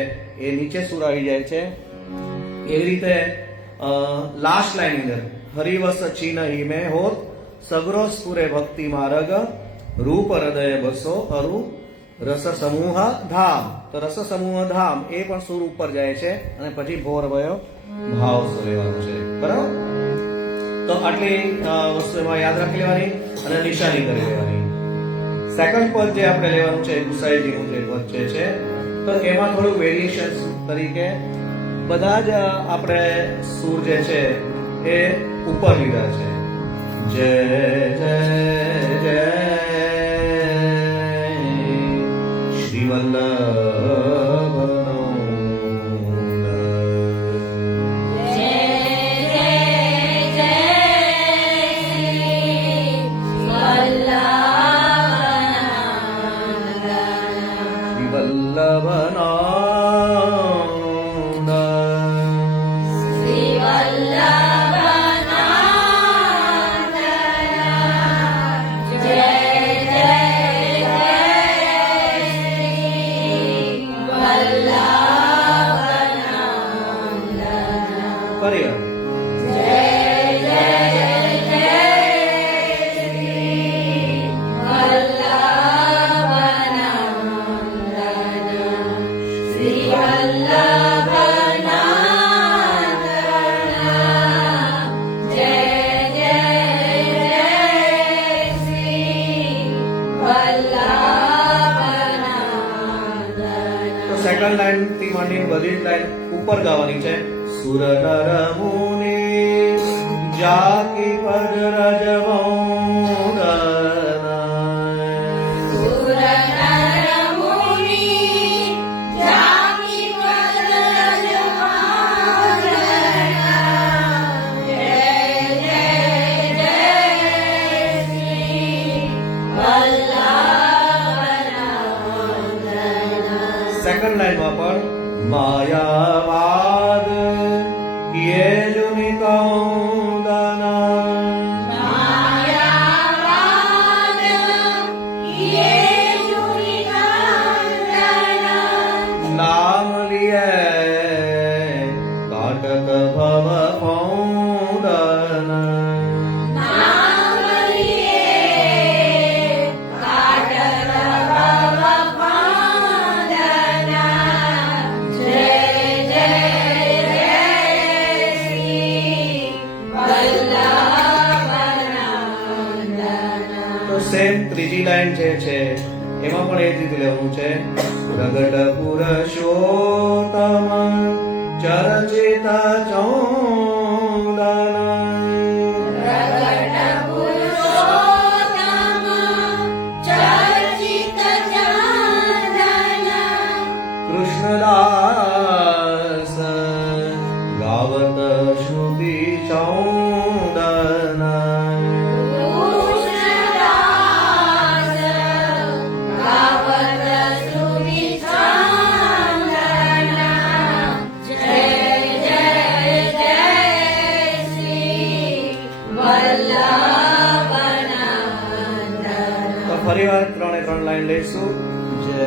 એ નીચે સુર આવી જાય છે. એવી રીતે લાસ્ટ લાઈન અંદર હરિવસ ચિહ્ન હિમે હોત. સગરો સ્ફુરે ભક્તિ માર્ગ. રૂપ હૃદય બસો અરુ. રસ સમૂહ ધામ. તો રસ સમૂહ ધામ એ પણ સુર ઉપર જાય છે અને પછી ભોર ભયો ભાવ સુર લેવાનું છે, બરાબર. તો આટલી વસ્તુ એમાં યાદ રાખી લેવાની અને નિશાની કરી લેવાની. સેકન્ડ પદ જે આપણે લેવાનું છે ગુસાઈજીનું જે પદ છે તો એમાં થોડું વેરિએશન તરીકે બધા જ આપણે સૂર જે છે એ ઉપર લીધા છે. જય જય જય શ્રી વલ્લભનો જય જય જય શ્રી વલ્લભ. શ્રી વલ્લભનો શ્રી વલ્લભનાથ. જય જય જય શ્રી વલ્લભનાથ. ફરી વાર. જય જય જય શ્રી વલ્લભનાથ. સેકન્ડ લાઈન થી માંડીને બધી જ લાઈન ઉપર ગાવાની છે. સુર નર મુનિ જાકી પદ સેકન્ડ લાઈનમાં પણ માયાવાદ યે જુનિ નામ લિયે કાટક ભવ પૌદન સેમ ત્રીજી લાઈન જે છે એમાં પણ એ જ રીતે લેવાનું છે. પ્રગટ પુરુષોત્તમ ચર્ચિત કૃષ્ણદાસ ગાવત શ્રુતિ ચૌદન ફરી વાર 3 લાઈન લઈશું. જય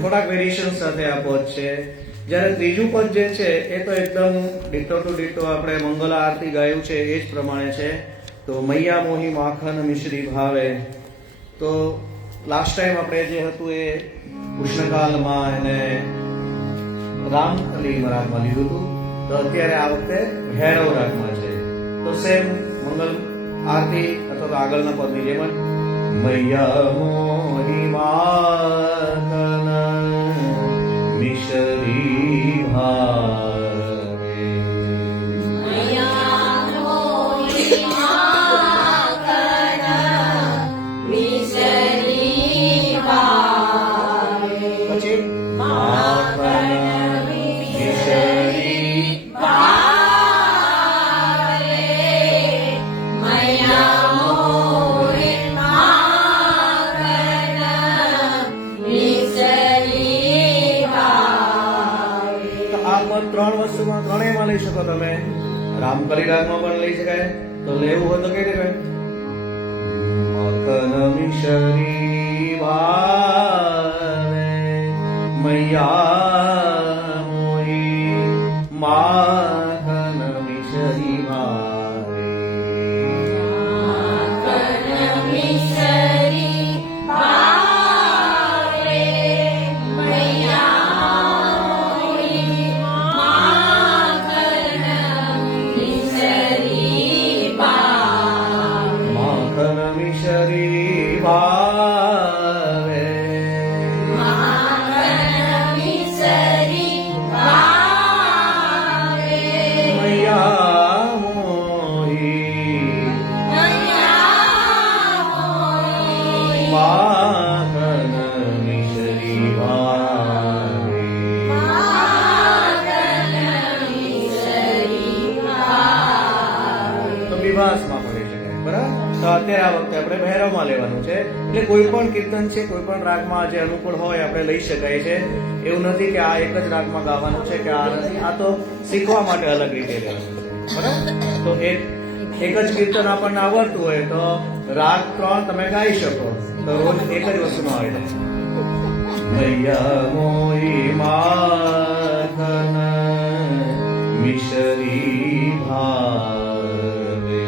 થોડાક વેરિએશન સાથે આ પદ છે. જ્યારે ત્રીજું પદ જે છે એ તો એકદમ ડીટો ટુ ડીટો આપણે મંગલ આરતી ગાયું છે એ જ પ્રમાણે છે. તો મૈયા મોહી માખન મિશ્રી ભાવે. તો લાસ્ટ ટાઈમ આપણે જે હતું એ કૃષ્ણકાલમાં એને રામકલી રાગમાં લીધું હતું. તો અત્યારે આ વખતે ભૈરવ રાગમાં છે. તો સેમ મંગલ આરતી અથવા તો આગળના પદની જેમ જ મૈયા મોહી માખન મિશ્રી ભાવે. પછી માખન મિશ્રી ત્રણ વસ્તુમાં ત્રણેયમાં લઈ શકો તમે. રામકલી રાગમાં પણ લઈ શકાય. તો લેવું હોય તો કઈ રીતે? મખન મિશ્રી ભાવે મૈયા મોહી માખન મિશ્રી ભાવે. મિસરી ભાવે મૈયા માખન મિસરી ભાવે. માખન મિશ્રી ભાવે માખન મિસરી ભાવે મૈયા મોહી માખન મિશ્રી ભાવે. તો વિવાસમાં પણ લઈ શકાય. બરાબર. તો અત્યારે આ વખતે આપણે ભૈરવમાં લેવાનું છે. એટલે કોઈ પણ કીર્તન છે, કોઈ પણ રાગમાં જે અનુકૂળ હોય આપણે લઈ શકાય છે. એવું નથી કે આ એક જ રાગમાં ગાવાનું છે કે આ નથી. આ તો શીખવા માટે અલગ રીતે લેવાનું છે. બરાબર. તો એક જ કીર્તન આપણને આવડતું હોય તો રાગ 3 તમે ગાઈ શકો. તો રોજ એક જ વસ્તુમાં આવી જાય. મૈયા મોહી માખન મિશ્રી ભાવે.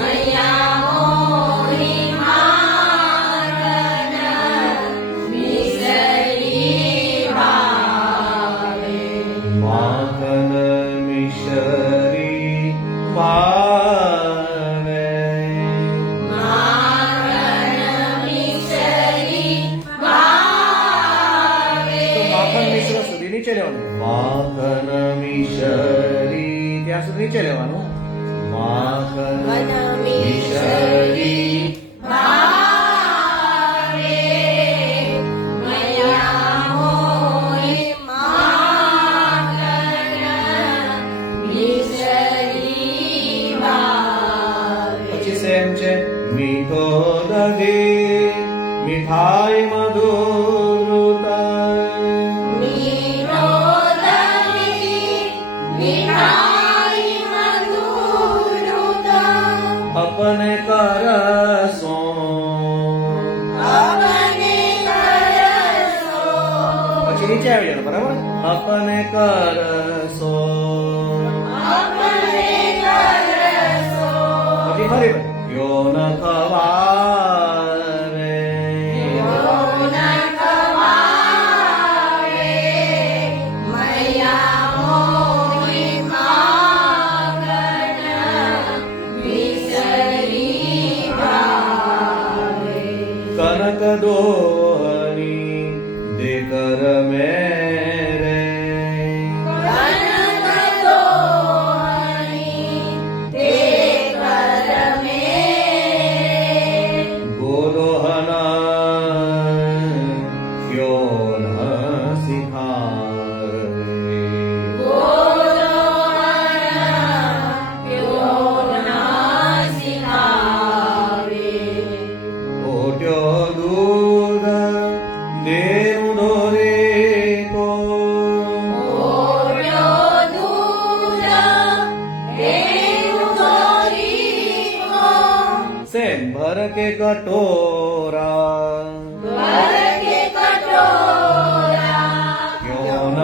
મૈયા મોહી માખન મિસરી ભાવે. માખન મિશ્રી ભાવે. માખન મિસરી ભાવે. તો માખન મિશ્ર સુધી નીચે લેવાનું. માખન મિશ્રી ત્યાં સુધી નીચે લેવાનું. માખન મિશ્રી ભાવે મૈયા મોહી માખન મિસરી ભાવે. પછી સેમ છે મીઠો દધી મીઠાઈ મધુરતા. મીઠો દહીં મીઠાઈ મધુરતા. અપને કરસો અપને કરસો. પછી નીચે આવી જવાનું. બરાબર. અપને કરસો અપને કરસો. પછી ફરી યો ન ખવારે. યોન કવારે મૈયા મોહી માખન મિસરી ભાવે. કનક દોહની દે કર મેરે. કનક દોહની તે કર મેરે. ગોલોહના ક્યો ન સિખારે. ગોલોહના ક્યો ના સિખાવે. ઓટ્યો દૂધ દેનું દોરે કો. ઓળ્યો દૂધ દેનું દોરીકો. સેમ ભર કે કટોરા ભર કે કટોરા. ક્યો ન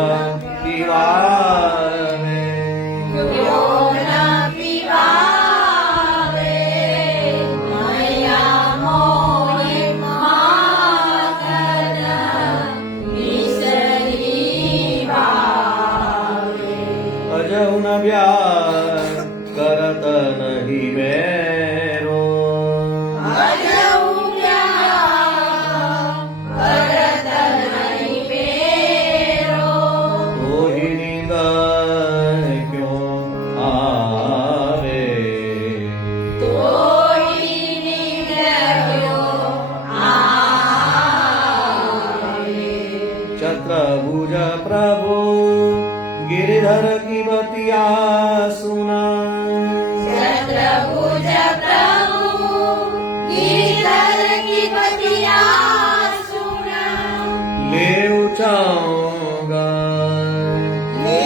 પીવારે. ક્યો ના પીવાવે મૈયા મોહી માખન મિસરી ભાવે. અજઉ ન વ્યાર કરત નહીં મેરો. કરત નહીં પેરો. રોહિણી દય ક્યો આવે. તોય નિર્યો આવે. ચક્રભુજ પ્રભુ गिरिधर की बतिया सुना। चतुर्भुज प्रभु गिरिधर की बतिया सुना। ले ऊंचाऊंगा ले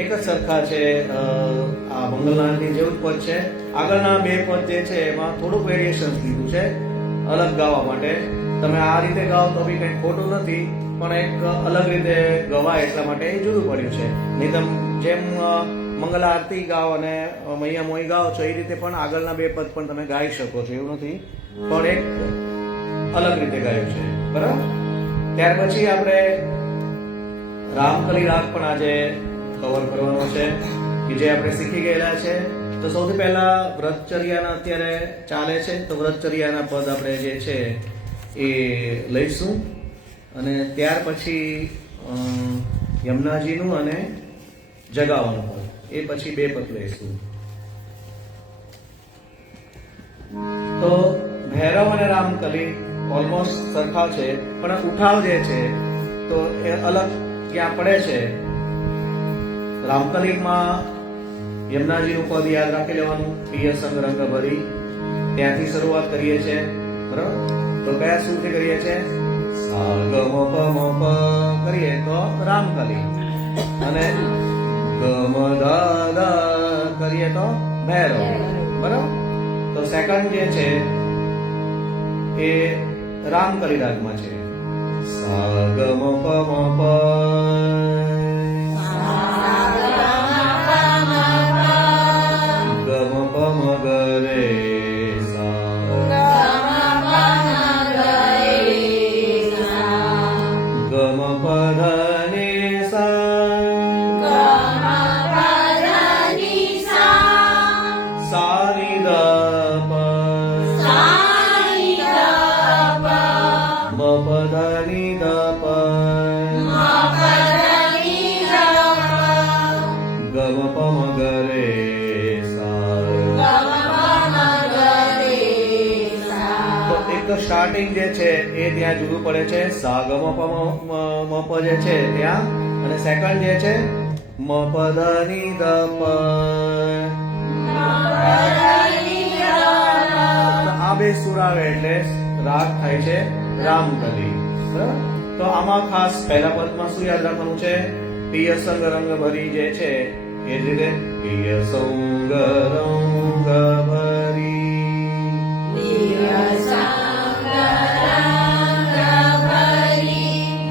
એક જ સરખા છે. આ મંગલનાથની જેવું જ પદ છે. આગળના બે પદ જે છે એમાં થોડુંક વેરિએશન લીધું છે અલગ ગાવા માટે. તમે આ રીતે ગાઓ તો બી કંઈ ખોટું નથી, પણ એક અલગ રીતે ગવાય એટલા માટે એ જુદું પડ્યું છે. નહીં તમે જેમ મંગલ આરતી ગાઓ અને મૈયા મોઈ ગાઓ છો એ રીતે પણ આગળના બે પદ પણ તમે ગાઈ શકો છો, એવું નથી, પણ એક અલગ રીતે ગાયું છે. બરાબર. ત્યાર પછી આપણે રામકલી રાગ પણ આજે કવર કરવાનો છે કે જે આપણે શીખી ગયેલા છે. તો સૌથી પહેલા વ્રતચર્યાના અત્યારે ચાલે છે, તો વ્રતચર્યાના પદ આપણે જે છે એ લઈશું અને ત્યાર પછી યમુનાજીનું અને જગાવાનું પદ, એ પછી બે પદ લઈશું. તો ભૈરવ અને રામકલી ઓલમોસ્ટ સરખા છે, પણ ઉઠાવ જે છે તો એ અલગ ક્યાં પડે છે. રામકલીમાં યમુનાજીનું પદ યાદ રાખી લેવાનું, પિય સંગ રંગ ભરી, ત્યાંથી શરૂઆત કરીએ છીએ. બરાબર. તો કયા સુરથી કરીએ છીએ? સા ગ મ પ મ પ કરીએ તો રામકલી, અને ગ મ ધ ધ કરીએ તો ભૈરવ. બરાબર. તો સેકન્ડ જે છે એ રામકલી રાગમાં છે. સા ગ મ પ મ પ, ગ મ પ મ ગ રે સા, ગ મ પ ધ ને સા, સા ની દ પ, મ પ ધ ની દ પ, ગ મ પ મ ગ રે સા. તો એક તો સ્ટાર્ટિંગ જે છે એ ત્યાં જુદું પડે છે, સા ગ મ પ મ પ જે છે ત્યાં, અને સેકન્ડ જે છે મ પ ધ ની દ પ. તો આ બે સુર આવે એટલે રાગ થાય છે રામકલી. બરાબર. તો આમાં ખાસ પહેલા પદમાં શું યાદ રાખવાનું છે? પિય સંગ રંગ ભરી જે છે એ જ રીતે પિય સંગ રંગ ભરી,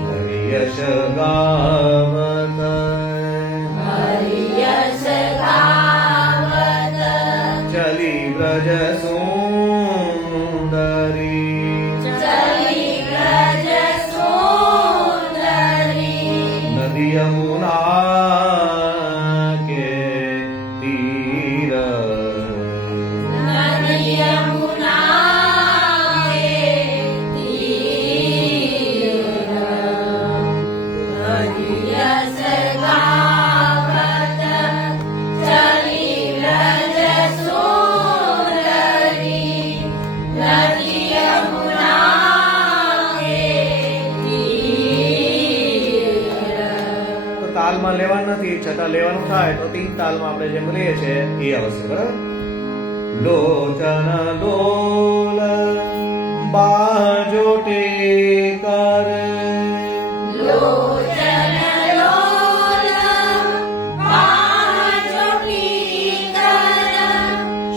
હરિયશ ગાવત, ચલી વ્રજ સુંદરી, નદી યમુના કે તીર, તો તાલમાં લેવાનું નથી, છતાં લેવાનું થાય તો 3 તાલમાં આપણે જેમ લઈએ છીએ એ આવશે. બરાબર. લોચન લોલ બાજો ટેકર,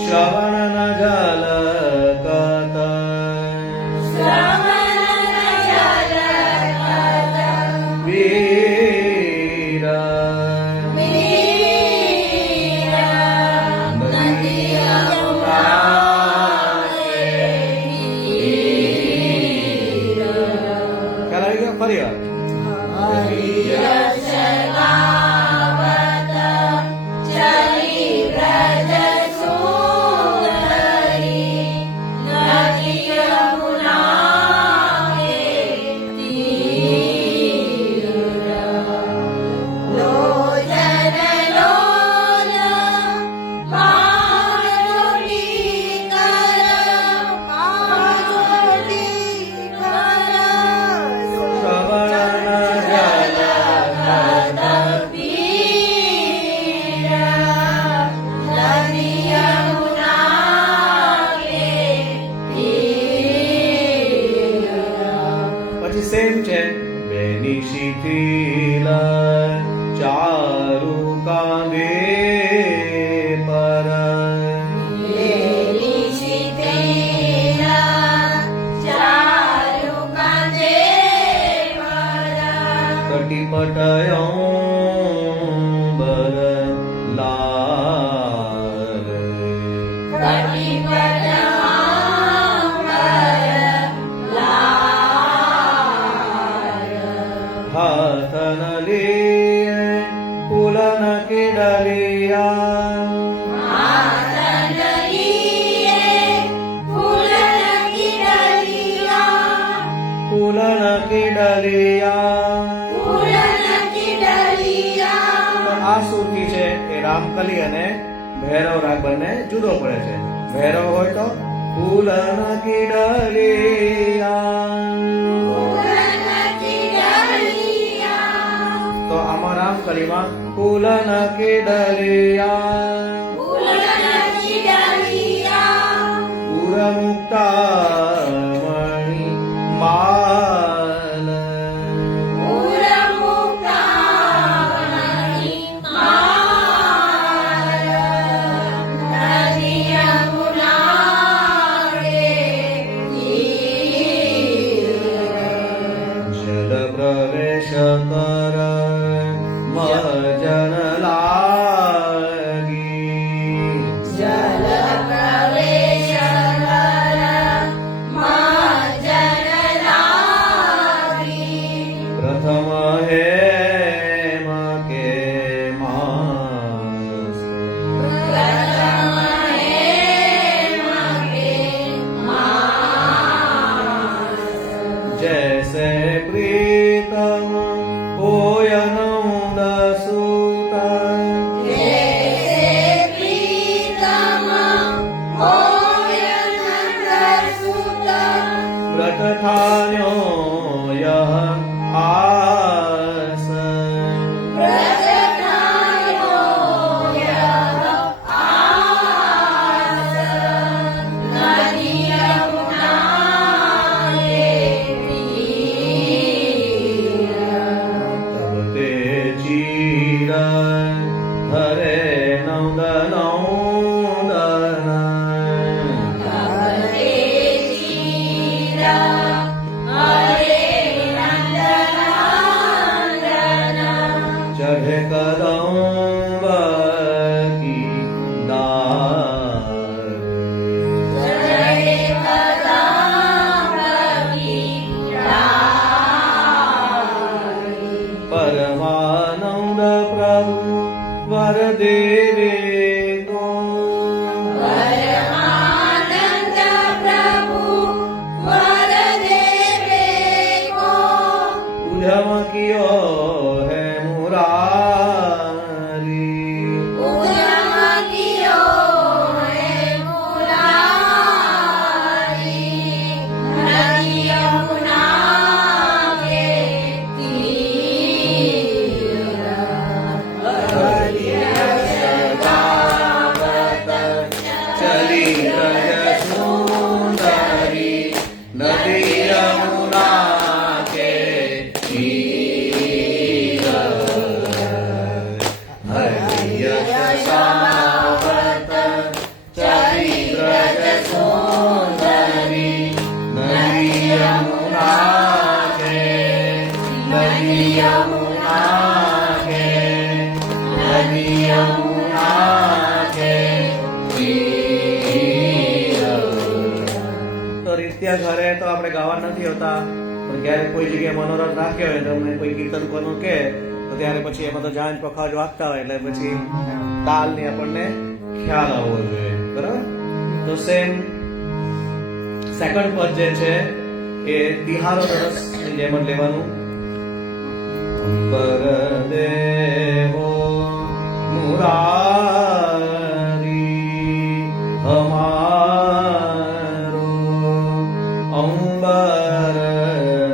શ્રવણ ન જલ કત, વીર નદી યમુના કે તીર. ખ્યાલ આવી ગયો? ફરી વાર. સેમ છે. બેની શિથિલ ચારુકા હાથ ન લીએ પુલન કી ડલિયા પુલન કી ડલિયા તો આ સુરતી છે એ રામકલી અને ભૈરવ રાગ બંને જુદો પડે છે. ભૈરવ હોય તો પુલન કી ડલિયા, તો આમાં રામકલીમાં પુલન કી ડલિયા પુરમુક્તામણિ માલ જલ પ્રવેશ કર મજન લાગી પ્રથમ હેમ કે માસ जैसे प्रीतम होय नंद सूता व्रत ठान्यो यह आस तब ते चीर हरे नंदन चढ़े कदम्ब की डाल परमानंद प्रभु वर देवे को उधम कियो है मुरारी चली रज सुंदरी नदी यमुना के तीर हरि यशावत चली रज सुंदरी नदी यमुना के नदी यमुना के नदी यमुना के તો રીત્યા ઘરે તો આપણે ગાવા નથી હોતા, પણ ક્યારેક કોઈ જગ્યાએ મનોરથ રાખ્યો હોય તમને કોઈ કીર્તન કોનું કે તો ત્યારે પછી એમાં તો જાંજ પખાજ વાગતા હોય એટલે પછી તાલની આપણને ખ્યાલ આવવો જોઈએ. બરાબર? તો સેમ સેકન્ડ પદ જે છે એ તિહારો રસની જેમ જ લેવાનું. અંબર દેવો મુરારી હમારો અંબર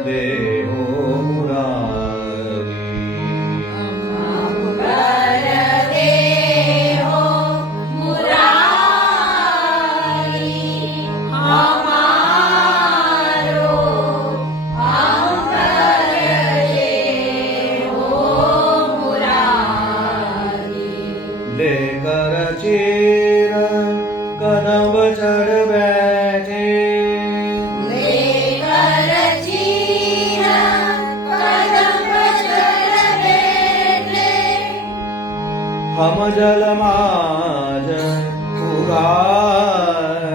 દેવો મુરારી लेकर चीर कदम चढ़ बैठे हम जल माज उगारे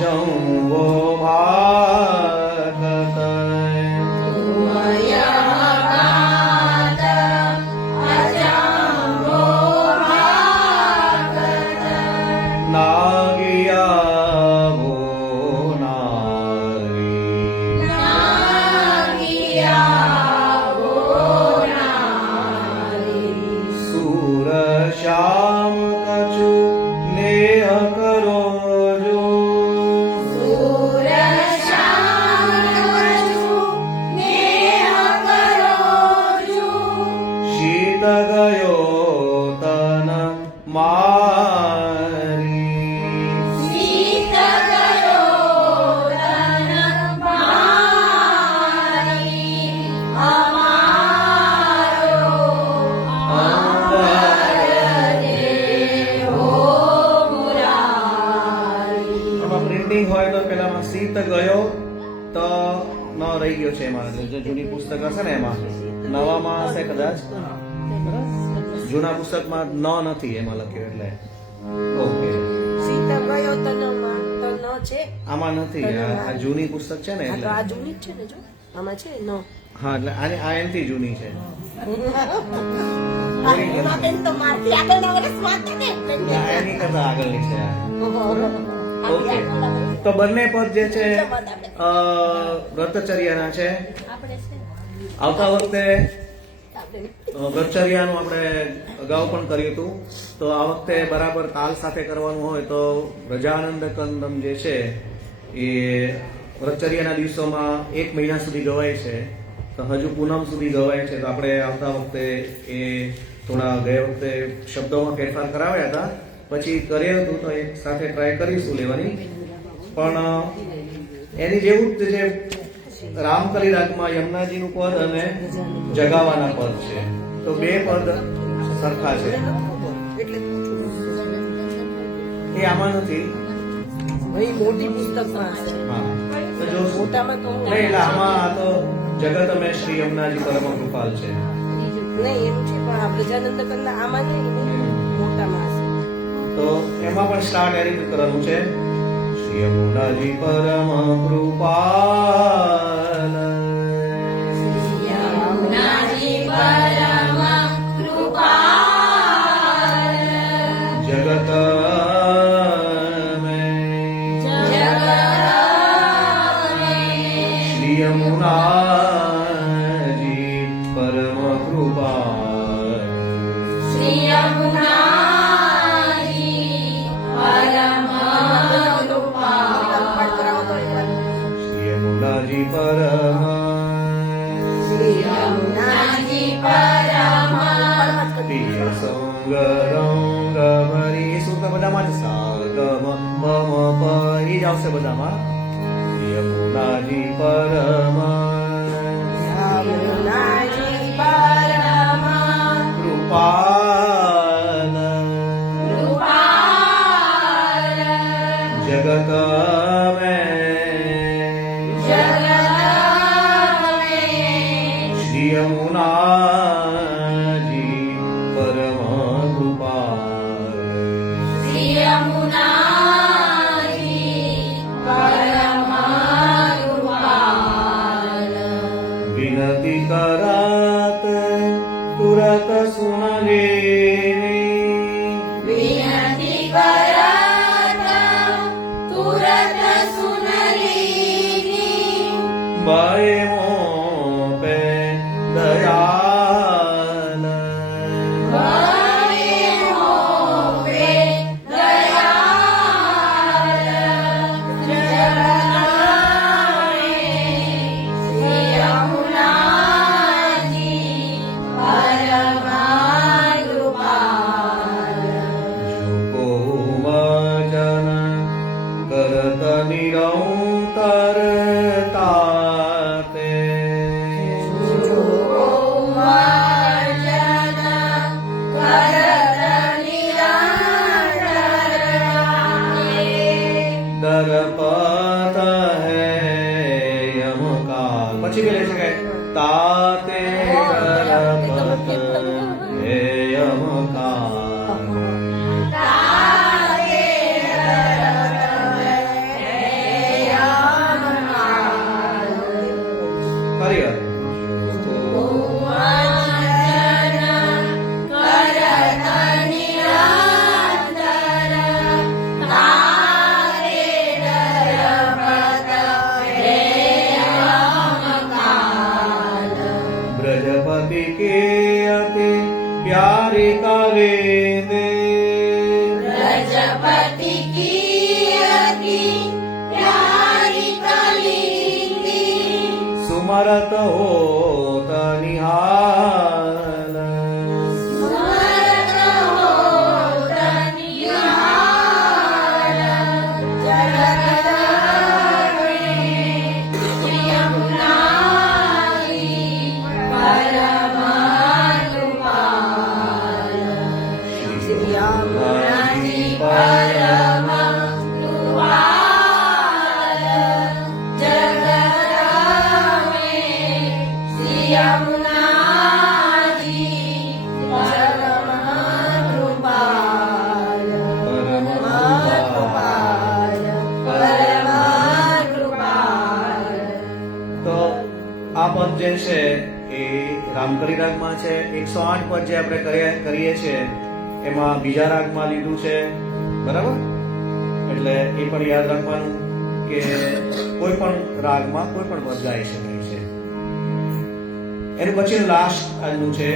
चौवो भागत मयगात अजंबो भागत नागियावो नारी नागियावो नारी सूर श्याम कछु नेह करो जो सूर श्यामकछु नेह करो जो शीत गयो तन मारी शीत गयो तन मारी અમારો આમાં પ્રિન્ટિંગ હોય તો પેલામાં શીત ગયો તો ન રહી ગયો છે એમાં જે જૂની પુસ્તક હશે ને એમાં નવામાં હશે કદાચ જૂના પુસ્તકમાં ન નથી એમાં લખ્યું એટલે ઓકે સીતા ગયો તો ન છે આમાં નથી આ જૂની પુસ્તક છે ને આ તો એટલે આ જૂની જ છે ને જો આમાં છે ન હા એટલે આ એનથી જૂની છે બેન તો મારથી આગળના વર્ષમાં હતા ને આ એની કરતા આગળની છે આ. ઓકે તો બંને પદ જે છે વ્રતચર્યાના છે આવતા વખતે વ્રતચર્યાનું આપણે અગાઉ પણ કર્યું હતું તો આ વખતે બરાબર તાલ સાથે કરવાનું હોય તો વ્રજાનંદ કંદમ જે છે એ વ્રતચર્યાના દિવસોમાં 1 મહિના સુધી ગવાય છે તો હજુ પૂનમ સુધી ગવાય છે તો આપણે આવતા વખતે એ થોડા ગયા વખતે શબ્દોમાં ફેરફાર કરાવ્યા હતા પછી કર્યું હતું તો એક સાથે ટ્રાય કરીશું લેવાની પણ એની જેવું જ જે રામકલી રાગમાં યમુનાજીનું પદ અને જગાવાના પદ છે તો બે પદ સરખા છે એ આમાં નથી ભાઈ મોટી પુસ્તકમાં હશે હા તો જો મોટામાં તો નહીં એટલે આમાં આ તો જગત અમે શ્રી યમુનાજી પરમ કૃપાલ છે નહીં એમ છે પણ આ પ્રજાનંદ કંદા આમાં નહીં ને મોટામાં હશે તો એમાં પણ સ્ટાર્ટ એ રીતે કરવાનું છે શ્રી યમુનાજી પરમ કૃપાલ યમુનાજી પરમ કૃપાલ જગત શ્રી યમુનાજી પરમ કૃપાલ શ્રી યમુનાજી પરમ કૃપાલ શ્રી યમુનાજી પરમ શ્રી યમુનાજી પરમ પિય સંગ રંગ ભરી સુખ બધામાં જ સા ગમ મમ પ એ જ આવશે બધામાં યમુનાજી પરમ યમુનાજી પરમ કૃપાલ કૃપાલ જગત શ્રી યમુનાજી પરમ કૃપાલ શ્રી યમુનાજી પરમ કૃપાલ વિનતી કરાત તુરત સુન લેની વિનતી કરત તુરત સુન લેની બાએ મો પે દયાલ ભરે મોપે દયાલ જગનાએ શ્રી યમુનાજી પરમ કૃપાલ કો વચન કરત નિરંતર તાતે દરપત હે યમકાલ પછી બોલે છે કે તાતે દરપત હે યમકાલ સ્મરત હોત નિહાલ સ્મરત હોત નિહાલ જગદવે શ્રી યમુનાજી પરમકૃપાલ શ્રી યમુનાજી પરમકૃપાલ જગદવે શ્રી યમુનાજી પરમકૃપાલ પરમકૃપાલ. તો આ પદ જે છે એ રામકલી રાગમાં છે. 108 પદ જે આપણે કરીએ છીએ એમાં બીજા રાગમાં લીધું છે, બરાબર? એટલે એ પણ યાદ રાખવાનું કે કોઈ પણ રાગમાં કોઈ પણ પદ ગાઈ શકાય છે. એનું પછી લાસ્ટ આજનું છે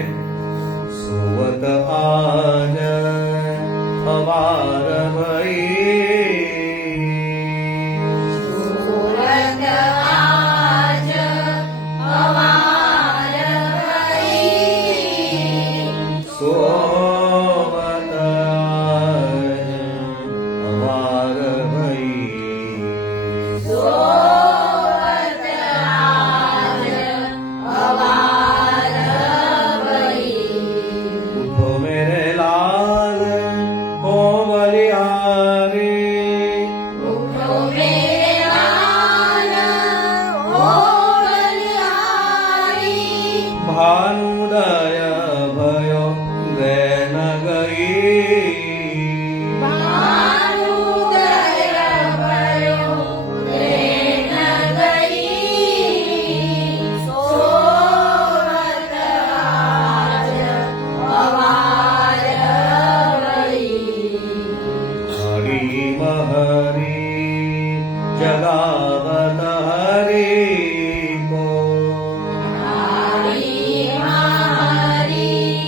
સોવત આજ અવાર ભઈ સુરત આજ અવાર ભઈ સોવત આજ અવાર ભઈ સોવત આજ અવાર ભઈ ઉઠો મેરે લાલ હો બલિહારી ઉઠો મેરે લાલ ઓ બલિહારી ભાનુદય ભયો રેન ગઈ ભાનુદય ભયો રેન ગઈ સોવત આજ અવાર ભઈ હરી મહરી જગાવત હરી કો હારી મારી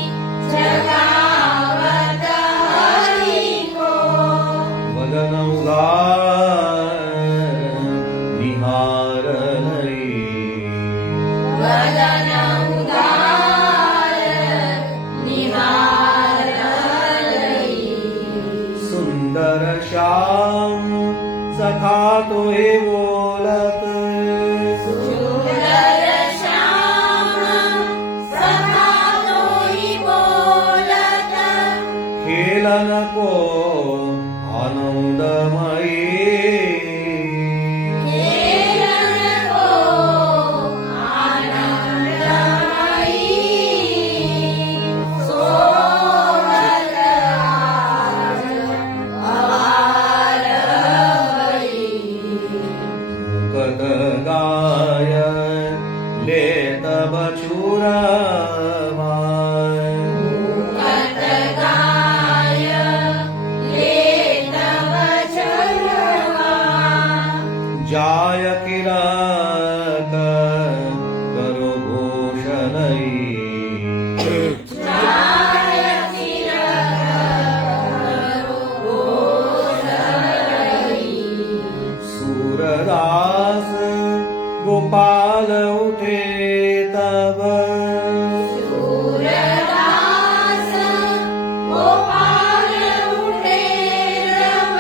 જગાવત હરી કો વદન ઉગાર નિહાર લઈ વદન ઉદાર નિહાર લઈ સુંદર શ્યામ સખા તો એ બોલત સુંદર શ્યામ સખા તોઈ બોલત ખેલન કો આનંદમયી ખેલન કો આનંદમયી સોવત આજ અવાર ભઈ મુકત ગાય લે તબ છુરમાય મુકત ગાય લે તવ ચરવા જાય કિરક કરો ઘોષ લઈ જાય કિરકરો ઘોષ લઈ સુરદાસ ગોપાલ ઉઠે તબ સુરદાસ ગોપાલ ઉઠે રવ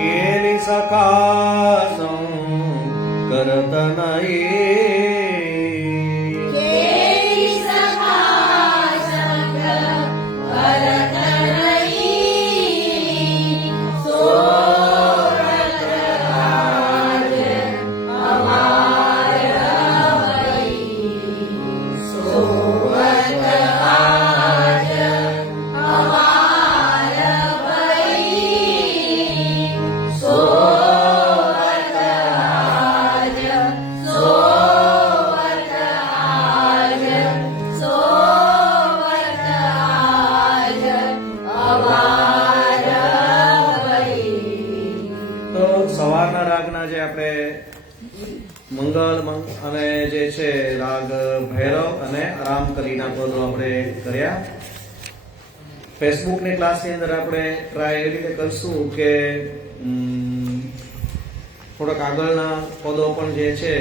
કેલી સકાસં કરત નહીં કેલી સખા સંગ કરત નહીં સોવત આજ અવાર ભઈ સોવત આજ અવાર ભઈ સોવત આજ સોવત આજ સોવત આજ અવાર ભઈ તો સવારના રાગના જે આપણે મંગળ અને જે છે રાગ ભૈરવ અને રામકલીના પદો આપણે કર્યા. ફેસબુકની ક્લાસની અંદર આપણે ટ્રાય એવી રીતે કરશું કે થોડાક આગળના પદો પણ જે છે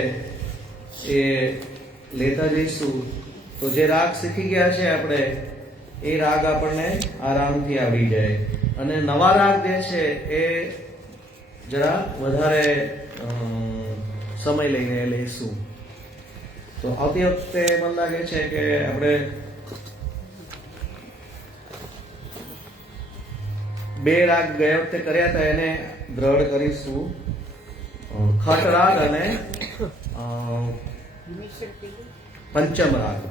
એ લેતા જઈશું. તો જે રાગ શીખી ગયા છે આપણે એ રાગ આપણને આરામથી આવડી જાય. અને નવા રાગ જે છે એ જરા વધારે સમય લઈને લઈશું. તો આવતી વખતે મને લાગે છે કે આપણે 2 રાગ ગયા વખતે કર્યા હતા એને દ્રઢ કરીશું. ખટ રાગ અને પંચમ રાગ,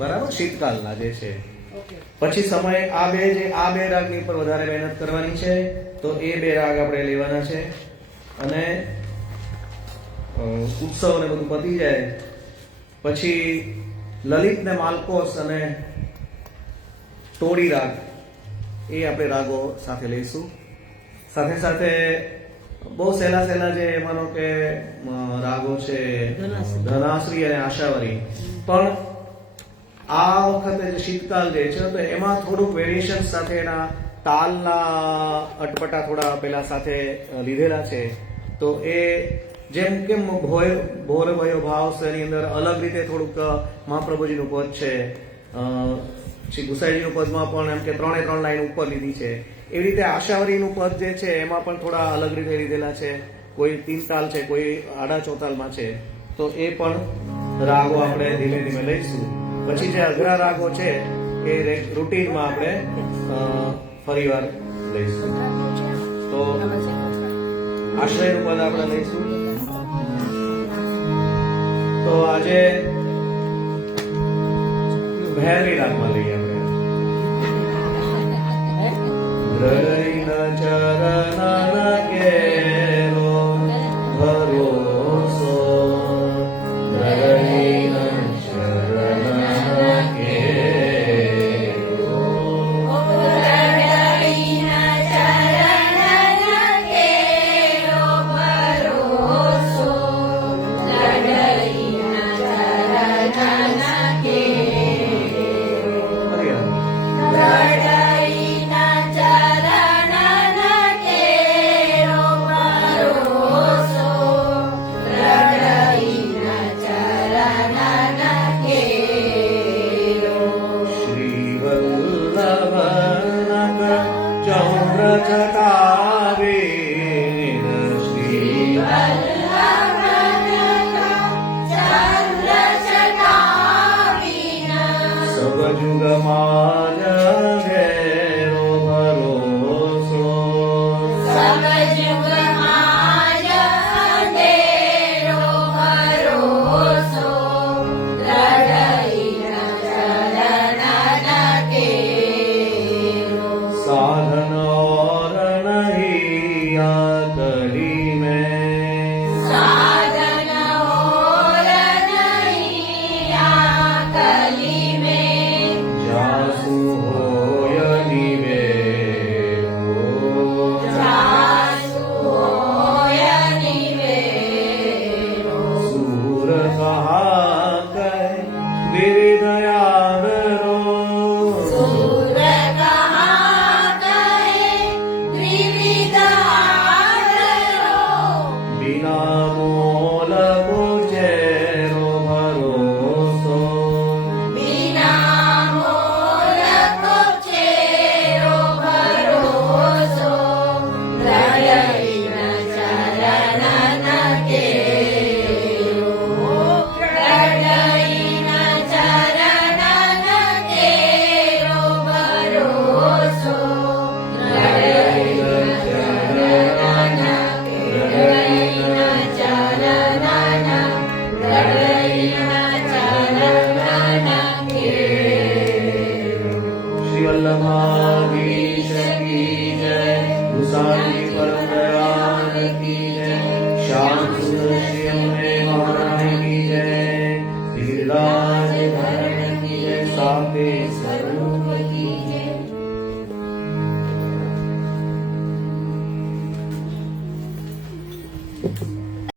બરાબર, શીતકાલના જે છે. પછી સમય આ બે રાગની ઉપર વધારે મહેનત કરવાની છે. તો એ 2 રાગ આપણે લેવાના છે. અને ઉત્સવ ને બધું પતી જાય પછી લલિત ને માલકોસ અને ટોળી રાગ એ આપણે રાગો સાથે લઈશું. સાથે સાથે બહુ સહેલા જે માનો કે રાગો છે ધનાશ્રી અને આશાવરી, પણ આ વખતે જે શીતકાલ જે છે તો એમાં થોડુંક વેરિએશન સાથે એના તાલના અટપટા થોડા પેલા સાથે લીધેલા છે. તો એ જેમ કે ભોર ભયો ભાવ છે એની અંદર અલગ રીતે થોડુંક મહાપ્રભુજીનું પદ છે, શ્રી ગુસાઈજીનું પદમાં પણ એમ કે 3 લાઈન ઉપર લીધી છે. એવી રીતે આશાવરીનું પદ જે છે એમાં પણ થોડા અલગ રીતે લીધેલા છે. કોઈ 3 તાલ છે, કોઈ આડા ચોતાલમાં છે. તો એ પણ રાગો આપણે ધીમે ધીમે લઈશું. પછી જે અઘરા રાગો છે એ રૂટીનમાં આપણે ફરીવાર લઈશું. તો આશ્રયનું પદ આપણે લઈશું. તો આજે ભૈરવી રાગમાં લઈએ આપણે. હૃદયના ચરણના કેરો ભરોસો, હૃદયના ચરણના કેરો. હૃદયના ચરણના કેરો ભરોસો, હૃદયના ચરણના કેરો. હૃદયના ચરણના કેરો ભરોસો, હૃદયના ચરણના કેરો. શ્રી વલ્લભનક ચૌર ચટાવી શ્રી સબજુગમાં જગેરો ભરોસો, સાધન ઓર નહીં આ કલી મેં, જાસુ હોય નિવેરો, સુર કહા કૈ ગિરિદયાવરો, બિના મોલ પૂજેરો ભરોસો, શ્રી વલ્લભાધીશ કી જય, ગુસાઈ પરમ દયાળ કી જય, શ્યામ સુંદર શ્રી અમને મહારાજ કી જય, ગિરિરાજ ધરણ કી જય, સાથે